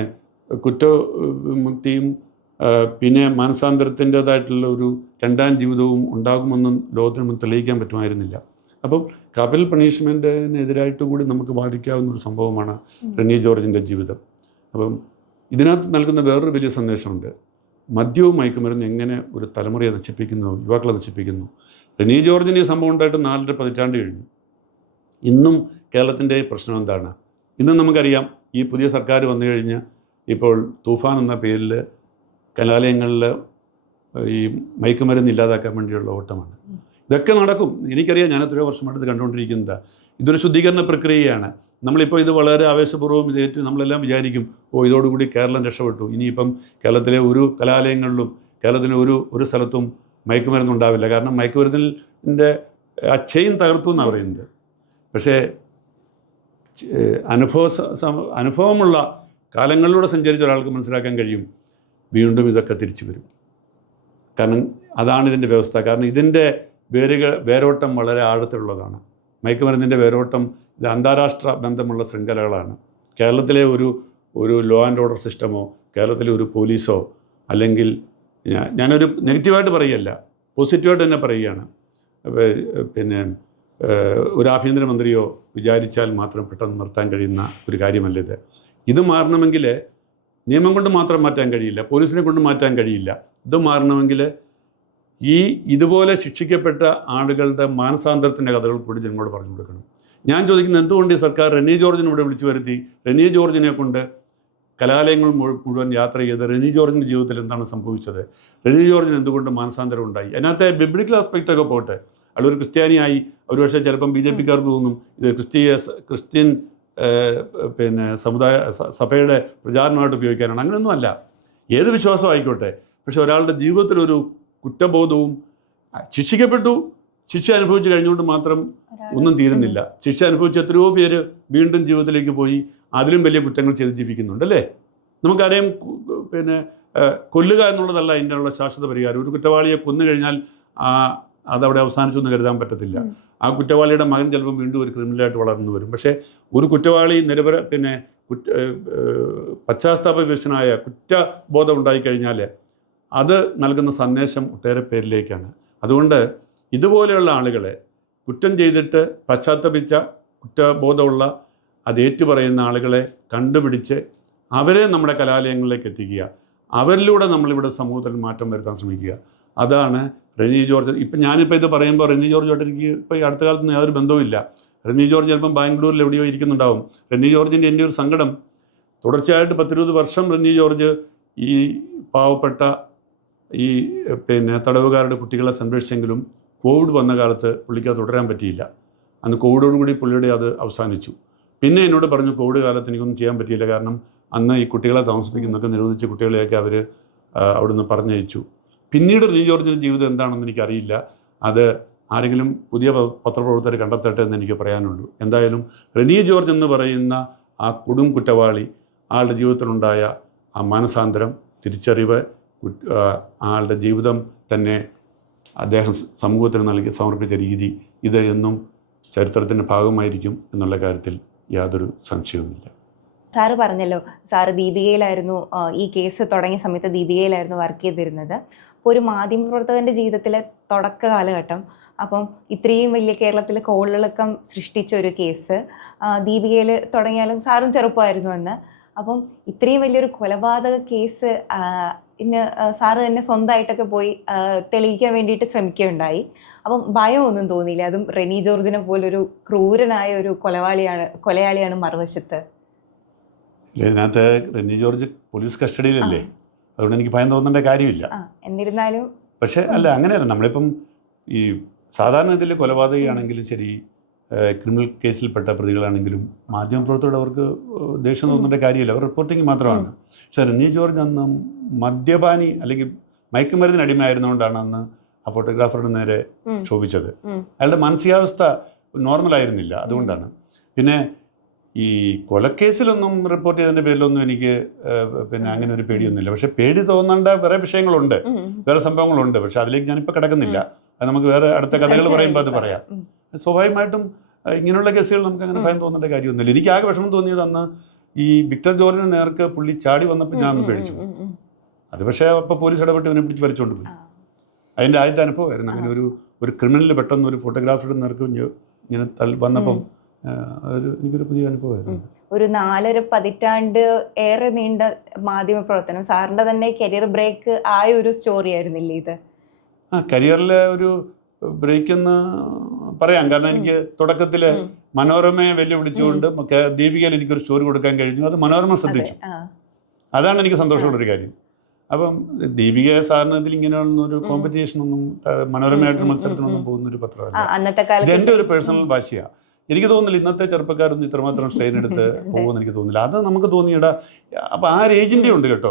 കുറ്റമുക്തിയും പിന്നെ മാനസാന്തരത്തിൻ്റേതായിട്ടുള്ള ഒരു രണ്ടാം ജീവിതവും ഉണ്ടാകുമെന്നും ലോകത്തിന് മുന്നിൽ തെളിയിക്കാൻ പറ്റുമായിരുന്നില്ല. അപ്പം ക്യാപിറ്റൽ പണിഷ്മെൻറ്റിനെതിരായിട്ട് കൂടി നമുക്ക് ബാധിക്കാവുന്ന ഒരു സംഭവമാണ് റെനി ജോർജിൻ്റെ ജീവിതം. അപ്പം ഇതിനകത്ത് നൽകുന്ന വേറൊരു വലിയ സന്ദേശമുണ്ട്. മദ്യവും മയക്കുമരുന്ന് എങ്ങനെ ഒരു തലമുറയെ നശിപ്പിക്കുന്നു, യുവാക്കളെ നശിപ്പിക്കുന്നു. റെനി ജോർജിന് ഈ സംഭവം ഉണ്ടായിട്ട് 4.5 പതിറ്റാണ്ട് കഴിഞ്ഞു. ഇന്നും കേരളത്തിൻ്റെ പ്രശ്നം എന്താണ്? ഇന്നും നമുക്കറിയാം, ഈ പുതിയ സർക്കാർ വന്നു കഴിഞ്ഞ് ഇപ്പോൾ തൂഫാൻ എന്ന പേരിൽ കലാലയങ്ങളിൽ ഈ മയക്കുമരുന്ന് ഇല്ലാതാക്കാൻ വേണ്ടിയുള്ള ഓട്ടമാണ്. ഇതൊക്കെ നടക്കും, എനിക്കറിയാം. ഞാൻ എത്രയോ വർഷമായിട്ട് ഇത് കണ്ടുകൊണ്ടിരിക്കുന്നതാണ്. ഇതൊരു ശുദ്ധീകരണ പ്രക്രിയയാണ്. നമ്മളിപ്പോൾ ഇത് വളരെ ആവേശപൂർവ്വം ഇതേറ്റ് നമ്മളെല്ലാം വിചാരിക്കും, ഇതോടുകൂടി കേരളം രക്ഷപ്പെട്ടു, ഇനിയിപ്പം കേരളത്തിലെ ഒരു കലാലയങ്ങളിലും കേരളത്തിലെ ഒരു സ്ഥലത്തും മയക്കുമരുന്നുണ്ടാവില്ല. കാരണം മയക്കുമരുന്നിൻ്റെ ആ ചെയിൻ തകർത്തു എന്നാണ് പറയുന്നത്. പക്ഷേ അനുഭവമുള്ള കാലങ്ങളിലൂടെ സഞ്ചരിച്ച ഒരാൾക്ക് മനസ്സിലാക്കാൻ കഴിയും, വീണ്ടും ഇതൊക്കെ തിരിച്ചു വരും. കാരണം അതാണ് ഇതിൻ്റെ വ്യവസ്ഥ. കാരണം ഇതിൻ്റെ വേരോട്ടം വളരെ ആഴത്തിലുള്ളതാണ്. മയക്കുമരുന്നിൻ്റെ വേരോട്ടം ഇത് അന്താരാഷ്ട്ര ബന്ധമുള്ള ശൃംഖലകളാണ്. കേരളത്തിലെ ഒരു ലോ ആൻഡ് ഓർഡർ സിസ്റ്റമോ കേരളത്തിലെ ഒരു പോലീസോ, അല്ലെങ്കിൽ ഞാനൊരു നെഗറ്റീവായിട്ട് പറയുകയല്ല, പോസിറ്റീവായിട്ട് തന്നെ പറയുകയാണ്, പിന്നെ ഒരു ആഭ്യന്തരമന്ത്രിയോ വിചാരിച്ചാൽ മാത്രം പെട്ടെന്ന് നിർത്താൻ കഴിയുന്ന ഒരു കാര്യമല്ല ഇത്. ഇത് മാറണമെങ്കിൽ നിയമം കൊണ്ട് മാത്രം മാറ്റാൻ കഴിയില്ല, പോലീസിനെ കൊണ്ട് മാറ്റാൻ കഴിയില്ല. ഇത് മാറണമെങ്കിൽ ഇതുപോലെ ശിക്ഷിക്കപ്പെട്ട ആളുകളുടെ മാനസാന്തരത്തിൻ്റെ കഥകൾ കൂടി ജനങ്ങളോട് പറഞ്ഞു കൊടുക്കണം. ഞാൻ ചോദിക്കുന്നത്, എന്തുകൊണ്ട് ഈ സർക്കാർ റെനി ജോർജിനെ ഇവിടെ വിളിച്ചു വരുത്തി റെനി ജോർജിനെ കൊണ്ട് കലാലയങ്ങൾ മുഴുവൻ യാത്ര ചെയ്ത് റെനി ജോർജിൻ്റെ ജീവിതത്തിൽ എന്താണ് സംഭവിച്ചത്, റെനി ജോർജിന് എന്തുകൊണ്ട് മാനസാന്തരം ഉണ്ടായി? അതിനകത്തെ ബിബ്ലിക്കൽ ആസ്പെക്റ്റൊക്കെ പോട്ടെ, അതൊരു ക്രിസ്ത്യാനിയായി ഒരു പക്ഷേ ചിലപ്പം BJPക്കാർക്ക് തോന്നും ഇത് ക്രിസ്ത്യൻ പിന്നെ സഭയുടെ പ്രചാരണമായിട്ട് ഉപയോഗിക്കാനാണ്. അങ്ങനെയൊന്നും അല്ല, ഏത് വിശ്വാസം ആയിക്കോട്ടെ. പക്ഷെ ഒരാളുടെ ജീവിതത്തിലൊരു കുറ്റബോധവും, ശിക്ഷിക്കപ്പെട്ടു, ശിക്ഷ അനുഭവിച്ച് കഴിഞ്ഞുകൊണ്ട് മാത്രം ഒന്നും തീരുന്നില്ല. ശിക്ഷ അനുഭവിച്ച എത്രയോ പേര് വീണ്ടും ജീവിതത്തിലേക്ക് പോയി അതിലും വലിയ കുറ്റങ്ങൾ ചെയ്ത് ജീവിക്കുന്നുണ്ടല്ലേ. നമുക്കറിയാം, പിന്നെ കൊല്ലുക എന്നുള്ളതല്ല അതിൻ്റെ ഉള്ള ശാശ്വത പരിഹാരം. ഒരു കുറ്റവാളിയെ കൊന്നു കഴിഞ്ഞാൽ അതവിടെ അവസാനിച്ചു എന്ന് കരുതാൻ പറ്റത്തില്ല. ആ കുറ്റവാളിയുടെ മകൻ ചിലപ്പം വീണ്ടും ഒരു ക്രിമിനലായിട്ട് വളർന്നു വരും. പക്ഷേ ഒരു കുറ്റവാളി പശ്ചാത്താപവിവശനായ കുറ്റബോധം ഉണ്ടായിക്കഴിഞ്ഞാൽ അത് നൽകുന്ന സന്ദേശം ഒട്ടേറെ പേരിലേക്കാണ്. അതുകൊണ്ട് ഇതുപോലെയുള്ള ആളുകളെ, കുറ്റം ചെയ്തിട്ട് പശ്ചാത്തപിച്ച കുറ്റബോധമുള്ള അത് ഏറ്റുപറയുന്ന ആളുകളെ കണ്ടുപിടിച്ച് അവരെ നമ്മുടെ കലാലയങ്ങളിലേക്ക് എത്തിക്കുക. അവരിലൂടെ നമ്മളിവിടെ സമൂഹത്തിൽ മാറ്റം വരുത്താൻ ശ്രമിക്കുക. അതാണ് റെനി ജോർജ്. ഞാനിപ്പോൾ ഇത് പറയുമ്പോൾ റെനി ജോർജുമായിട്ട് എനിക്ക് ഇപ്പോൾ ഈ അടുത്ത കാലത്ത് യാതൊരു ബന്ധവുമില്ല. റെനി ജോർജ് ചിലപ്പം ബാംഗ്ലൂരിൽ എവിടെയോ ഇരിക്കുന്നുണ്ടാവും. റെനി ജോർജിൻ്റെ എൻ്റെ ഒരു സങ്കടം, തുടർച്ചയായിട്ട് 10-20 വർഷം റെനി ജോർജ് ഈ പാവപ്പെട്ട ഈ പിന്നെ തടവുകാരുടെ കുട്ടികളെ സംരക്ഷിച്ചെങ്കിലും കോവിഡ് വന്ന കാലത്ത് പുള്ളിക്ക് അത് തുടരാൻ പറ്റിയില്ല. അന്ന് കോവിഡോടുകൂടി പുള്ളിയുടെ അത് അവസാനിച്ചു. പിന്നെ എന്നോട് പറഞ്ഞു, കോവിഡ് കാലത്ത് എനിക്കൊന്നും ചെയ്യാൻ പറ്റിയില്ല, കാരണം അന്ന് ഈ കുട്ടികളെ താമസിപ്പിക്കുന്നൊക്കെ നിരോധിച്ച കുട്ടികളെയൊക്കെ അവർ അവിടുന്ന് പറഞ്ഞയച്ചു. പിന്നീട് റെനി ജോർജിൻ്റെ ജീവിതം എന്താണെന്ന് എനിക്കറിയില്ല. അത് ആരെങ്കിലും പുതിയ പത്രപ്രവർത്തകർ കണ്ടെത്തട്ടെ എന്ന് എനിക്ക് പറയാനുള്ളൂ. എന്തായാലും റെനി ജോർജ് എന്ന് പറയുന്ന ആ കൊടും കുറ്റവാളി, ആളുടെ ജീവിതത്തിലുണ്ടായ ആ മാനസാന്തരം, തിരിച്ചറിവ്, ആളുടെ ജീവിതം തന്നെ അദ്ദേഹം സമൂഹത്തിന് നൽകി സമർപ്പിച്ച രീതി, ഇത് എന്നും ചരിത്രത്തിൻ്റെ ഭാഗമായിരിക്കും എന്നുള്ള കാര്യത്തിൽ യാതൊരു സംശയവുമില്ല. സാറ് പറഞ്ഞല്ലോ, സാറ് ദീപികയിലായിരുന്നു, ഈ കേസ് തുടങ്ങിയ സമയത്ത് ദീപികയിലായിരുന്നു വർക്ക് ചെയ്തിരുന്നത്. അപ്പോൾ ഒരു മാധ്യമപ്രവർത്തകൻ്റെ ജീവിതത്തിലെ തുടക്ക കാലഘട്ടം, അപ്പം ഇത്രയും വലിയ കേരളത്തിൽ കോളിളക്കം സൃഷ്ടിച്ച ഒരു കേസ് ദീപികയിൽ തുടങ്ങിയാലും സാറും ചെറുപ്പമായിരുന്നു അന്ന്. അപ്പം ഇത്രയും വലിയൊരു കൊലപാതക കേസ് സാറ് തന്നെ സ്വന്തമായിട്ടൊക്കെ പോയി തെളിയിക്കാൻ വേണ്ടിയിട്ട് ശ്രമിക്കുകയുണ്ടായി. അപ്പം ഭയമൊന്നും തോന്നിയില്ല? അതും റെനി ജോർജിനെ പോലൊരു ക്രൂരനായ ഒരു കൊലയാളിയാണ് മറുവശത്ത്. ഇതിനകത്ത് റെനി ജോർജ് പോലീസ് കസ്റ്റഡിയിലല്ലേ, അതുകൊണ്ട് എനിക്ക് ഭയം തോന്നേണ്ട കാര്യമില്ല. എന്നിരുന്നാലും പക്ഷേ അല്ല, അങ്ങനെയല്ല. നമ്മളിപ്പം ഈ സാധാരണ ഇതിൽ കൊലപാതകയാണെങ്കിലും ശരി, ക്രിമിനൽ കേസിൽപ്പെട്ട പ്രതികളാണെങ്കിലും മാധ്യമപ്രവർത്തകരോട് അവർക്ക് ദേഷ്യം തോന്നേണ്ട കാര്യമില്ല, അവർ റിപ്പോർട്ടിങ് മാത്രമാണ്. പക്ഷേ റെനി ജോർജ് അന്ന് മദ്യപാനി അല്ലെങ്കിൽ മയക്കുമരുന്നിന് അടിമയായിരുന്നുകൊണ്ടാണ് അന്ന് ആ ഫോട്ടോഗ്രാഫറുടെ നേരെ ക്ഷോഭിച്ചത്. അയാളുടെ മാനസികാവസ്ഥ നോർമൽ ആയിരുന്നില്ല, അതുകൊണ്ടാണ്. പിന്നെ ഈ കൊലക്കേസിലൊന്നും റിപ്പോർട്ട് ചെയ്തതിൻ്റെ പേരിലൊന്നും എനിക്ക് പിന്നെ അങ്ങനെ ഒരു പേടിയൊന്നുമില്ല. പക്ഷെ പേടി തോന്നേണ്ട വേറെ വിഷയങ്ങളുണ്ട്, വേറെ സംഭവങ്ങളുണ്ട്. പക്ഷെ അതിലേക്ക് ഞാനിപ്പോൾ കിടക്കുന്നില്ല. അത് നമുക്ക് വേറെ അടുത്ത കഥകൾ പറയുമ്പോൾ അത് പറയാം. സ്വാഭാവികമായിട്ടും ഇങ്ങനെയുള്ള കേസുകൾ നമുക്ക് അങ്ങനെ ഭയം തോന്നേണ്ട കാര്യമൊന്നുമില്ല. എനിക്ക് ആകെ വിഷമം തോന്നിയത് അന്ന് ഈ വിക്ടർ ജോർജിന് നേർക്ക് പുള്ളി ചാടി വന്നപ്പോൾ ഞാൻ ഒന്ന് പേടിച്ചു. അത് പക്ഷേ അപ്പോൾ പോലീസ് ഇടപെട്ട് ഇവനെ പിടിച്ച് വലിച്ചുകൊണ്ട് പോയി. അതിൻ്റെ ആദ്യത്തെ അനുഭവമായിരുന്നു. അങ്ങനെ ഒരു ക്രിമിനൽ പെട്ടെന്ന് ഒരു ഫോട്ടോഗ്രാഫറുടെ നേർക്ക് ഇങ്ങനെ വന്നപ്പം എനിക്കൊരു പുതിയ അനുഭവമായിരുന്നു. ഒരു 4.5 പതിറ്റാണ്ട് ഏറെ നീണ്ട മാധ്യമ പ്രവർത്തനം, സാറിന്റെ തന്നെ കരിയർ ബ്രേക്ക് ആയ ഒരു സ്റ്റോറി ആയിരുന്നില്ലേ ഇത്? കരിയറിലെ ഒരു ബ്രേക്ക് എന്ന് പറയാം. കാരണം എനിക്ക് തുടക്കത്തിൽ മനോരമയെ വെല്ലുവിളിച്ചുകൊണ്ട് ദീപികയിൽ എനിക്കൊരു സ്റ്റോറി കൊടുക്കാൻ കഴിഞ്ഞു. അത് മനോരമ ശ്രദ്ധിച്ചു. അതാണ് എനിക്ക് സന്തോഷമുള്ളൊരു കാര്യം. അപ്പം ദീപിക സാറിന് ഇതിൽ ഇങ്ങനെയൊരു കോമ്പറ്റീഷനൊന്നും മനോരമയായിട്ട് മത്സരത്തിനൊന്നും പോകുന്നൊരു പത്രമല്ല. ഇതെൻ്റെ ഒരു പേഴ്സണൽ വാശിയാണ്. എനിക്ക് തോന്നുന്നില്ല ഇന്നത്തെ ചെറുപ്പക്കാരൊന്നും ഇത്രമാത്രം സ്ട്രെയിൻ എടുത്ത് പോകുമെന്ന് എനിക്ക് തോന്നുന്നില്ല. അത് നമുക്ക് തോന്നിയിടാ. അപ്പം ആ ഒരു ഏജൻറ്റി ഉണ്ട് കേട്ടോ.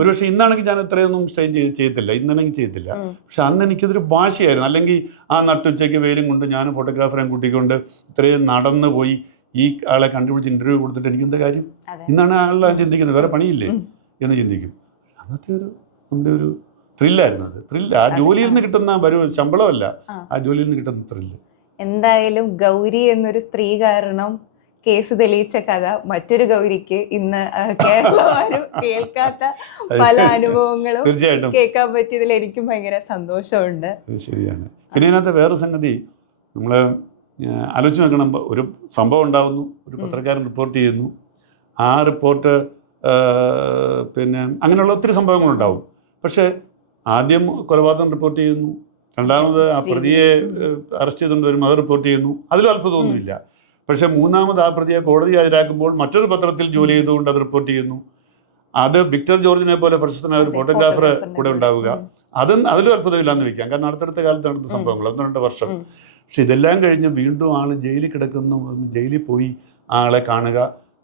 ഒരുപക്ഷെ ഇന്നാണെങ്കിൽ ഞാൻ ഇത്രയൊന്നും സ്ട്രെയിൻ ചെയ്യത്തില്ല, ഇന്നാണെങ്കിൽ ചെയ്യത്തില്ല. പക്ഷെ അന്ന് എനിക്കതൊരു വാശിയായിരുന്നു. അല്ലെങ്കിൽ ആ നട്ടുച്ചയ്ക്ക് വെയിലും കൊണ്ട് ഞാൻ ഫോട്ടോഗ്രാഫറെ കൂട്ടിക്കൊണ്ട് ഇത്രയും നടന്നു പോയി ഈ ആളെ കണ്ടുപിടിച്ച് ഇൻ്റർവ്യൂ കൊടുത്തിട്ട് എനിക്കെന്താ കാര്യം? ഇന്നാണ് ആളെ ചിന്തിക്കുന്നത്, വേറെ പണിയില്ലേ എന്ന് ചിന്തിക്കും. അന്നത്തെ നമ്മുടെ ഒരു ത്രില്ലായിരുന്നു അത്. ത്രില്ല് ആ ജോലിയിൽ നിന്ന് കിട്ടുന്ന ശമ്പളമല്ല, ആ ജോലിയിൽ നിന്ന് കിട്ടുന്ന ത്രില്ല്. എന്തായാലും ഗൗരി എന്നൊരു സ്ത്രീ കാരണം കേസ് തെളിയിച്ച കഥ മറ്റൊരു ഗൗരിക്ക് ഇന്ന് കേരളമാരും കേൾക്കാത്ത പല അനുഭവങ്ങളും തീർച്ചയായിട്ടും കേൾക്കാൻ പറ്റിയതിൽ എനിക്കും ഭയങ്കര സന്തോഷമുണ്ട്. ശരിയാണ്. പിന്നെ ഇതിനകത്ത് വേറെ സംഗതി നമ്മൾ ആലോചിച്ച് നോക്കണം. ഒരു സംഭവം ഉണ്ടാകുന്നു, ഒരു പത്രക്കാരൻ റിപ്പോർട്ട് ചെയ്യുന്നു, ആ റിപ്പോർട്ട് പിന്നെ അങ്ങനെയുള്ള ഒത്തിരി സംഭവങ്ങളുണ്ടാവും. പക്ഷേ ആദ്യം കൊലപാതകം റിപ്പോർട്ട് ചെയ്യുന്നു, രണ്ടാമത് ആ പ്രതിയെ അറസ്റ്റ് ചെയ്തുകൊണ്ട് വരുമ്പോൾ അത് റിപ്പോർട്ട് ചെയ്യുന്നു, അതിലും അത്ഭുതമൊന്നുമില്ല. പക്ഷേ മൂന്നാമത് ആ പ്രതിയെ കോടതി ഹാജരാക്കുമ്പോൾ മറ്റൊരു പത്രത്തിൽ ജോലി ചെയ്തുകൊണ്ട് അത് റിപ്പോർട്ട് ചെയ്യുന്നു. അത് വിക്ടർ ജോർജിനെ പോലെ പ്രശസ്തനായ ഒരു ഫോട്ടോഗ്രാഫർ കൂടെ ഉണ്ടാവുക, അതിലും അത്ഭുതമില്ലാന്ന് വെക്കാം. കാരണം അടുത്തടുത്ത കാലത്ത് നടന്ന സംഭവങ്ങൾ 1-2 വർഷം. പക്ഷെ ഇതെല്ലാം കഴിഞ്ഞ് വീണ്ടും ആൾ ജയിലിൽ കിടക്കുന്നു, ജയിലിൽ പോയി ആളെ കാണുക,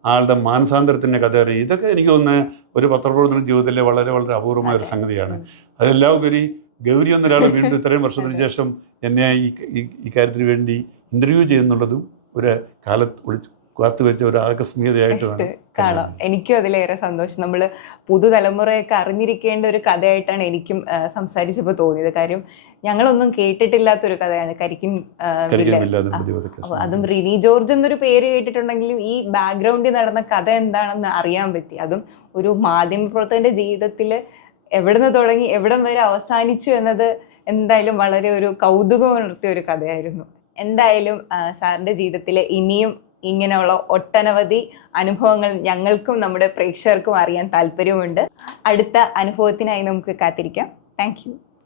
ആളുടെ മാനസാന്തരത്തിൻ്റെ കഥ അറിയുക. ഇതൊക്കെ എനിക്ക് തോന്നുന്ന ഒരു പത്രപ്രവർത്തന ജീവിതത്തിലെ വളരെ വളരെ അപൂർവമായ ഒരു സംഗതിയാണ്. അതെല്ലാം ഉപരി ഗൗരി എന്നൊരാൾ വീണ്ടും ഇത്രയും വർഷത്തിന് ശേഷം എന്നെ ഈ കാര്യത്തിന് വേണ്ടി ഇൻ്റർവ്യൂ ചെയ്യുന്നുള്ളതും ഒരു കാലത്ത് കാത്തുവെച്ച ഒരു ആകസ്മികതയായിട്ട് കാണാം. എനിക്കും അതിലേറെ സന്തോഷം. നമ്മൾ പുതുതലമുറയൊക്കെ അറിഞ്ഞിരിക്കേണ്ട ഒരു കഥയായിട്ടാണ് എനിക്കും സംസാരിച്ചപ്പോൾ തോന്നിയത്. കാര്യം ഞങ്ങളൊന്നും കേട്ടിട്ടില്ലാത്തൊരു കഥയാണ് കരിക്കിൻ വില്ല. അതും റിനി ജോർജ് എന്നൊരു പേര് കേട്ടിട്ടുണ്ടെങ്കിലും ഈ ബാക്ക്ഗ്രൗണ്ടിൽ നടന്ന കഥ എന്താണെന്ന് അറിയാൻ പറ്റി. അതും ഒരു മാധ്യമപ്രവർത്തകന്റെ ജീവിതത്തിൽ എവിടുന്ന് തുടങ്ങി എവിടം വരെ അവസാനിച്ചു എന്നത് എന്തായാലും വളരെ ഒരു കൗതുകം ഉണർത്തിയ ഒരു കഥയായിരുന്നു. എന്തായാലും സാറിൻ്റെ ജീവിതത്തിൽ ഇനിയും ഇങ്ങനെയുള്ള ഒട്ടനവധി അനുഭവങ്ങൾ ഞങ്ങൾക്കും നമ്മുടെ പ്രേക്ഷകർക്കും അറിയാൻ താല്പര്യമുണ്ട്. അടുത്ത അനുഭവത്തിനായി നമുക്ക് കാത്തിരിക്കാം. Thank you.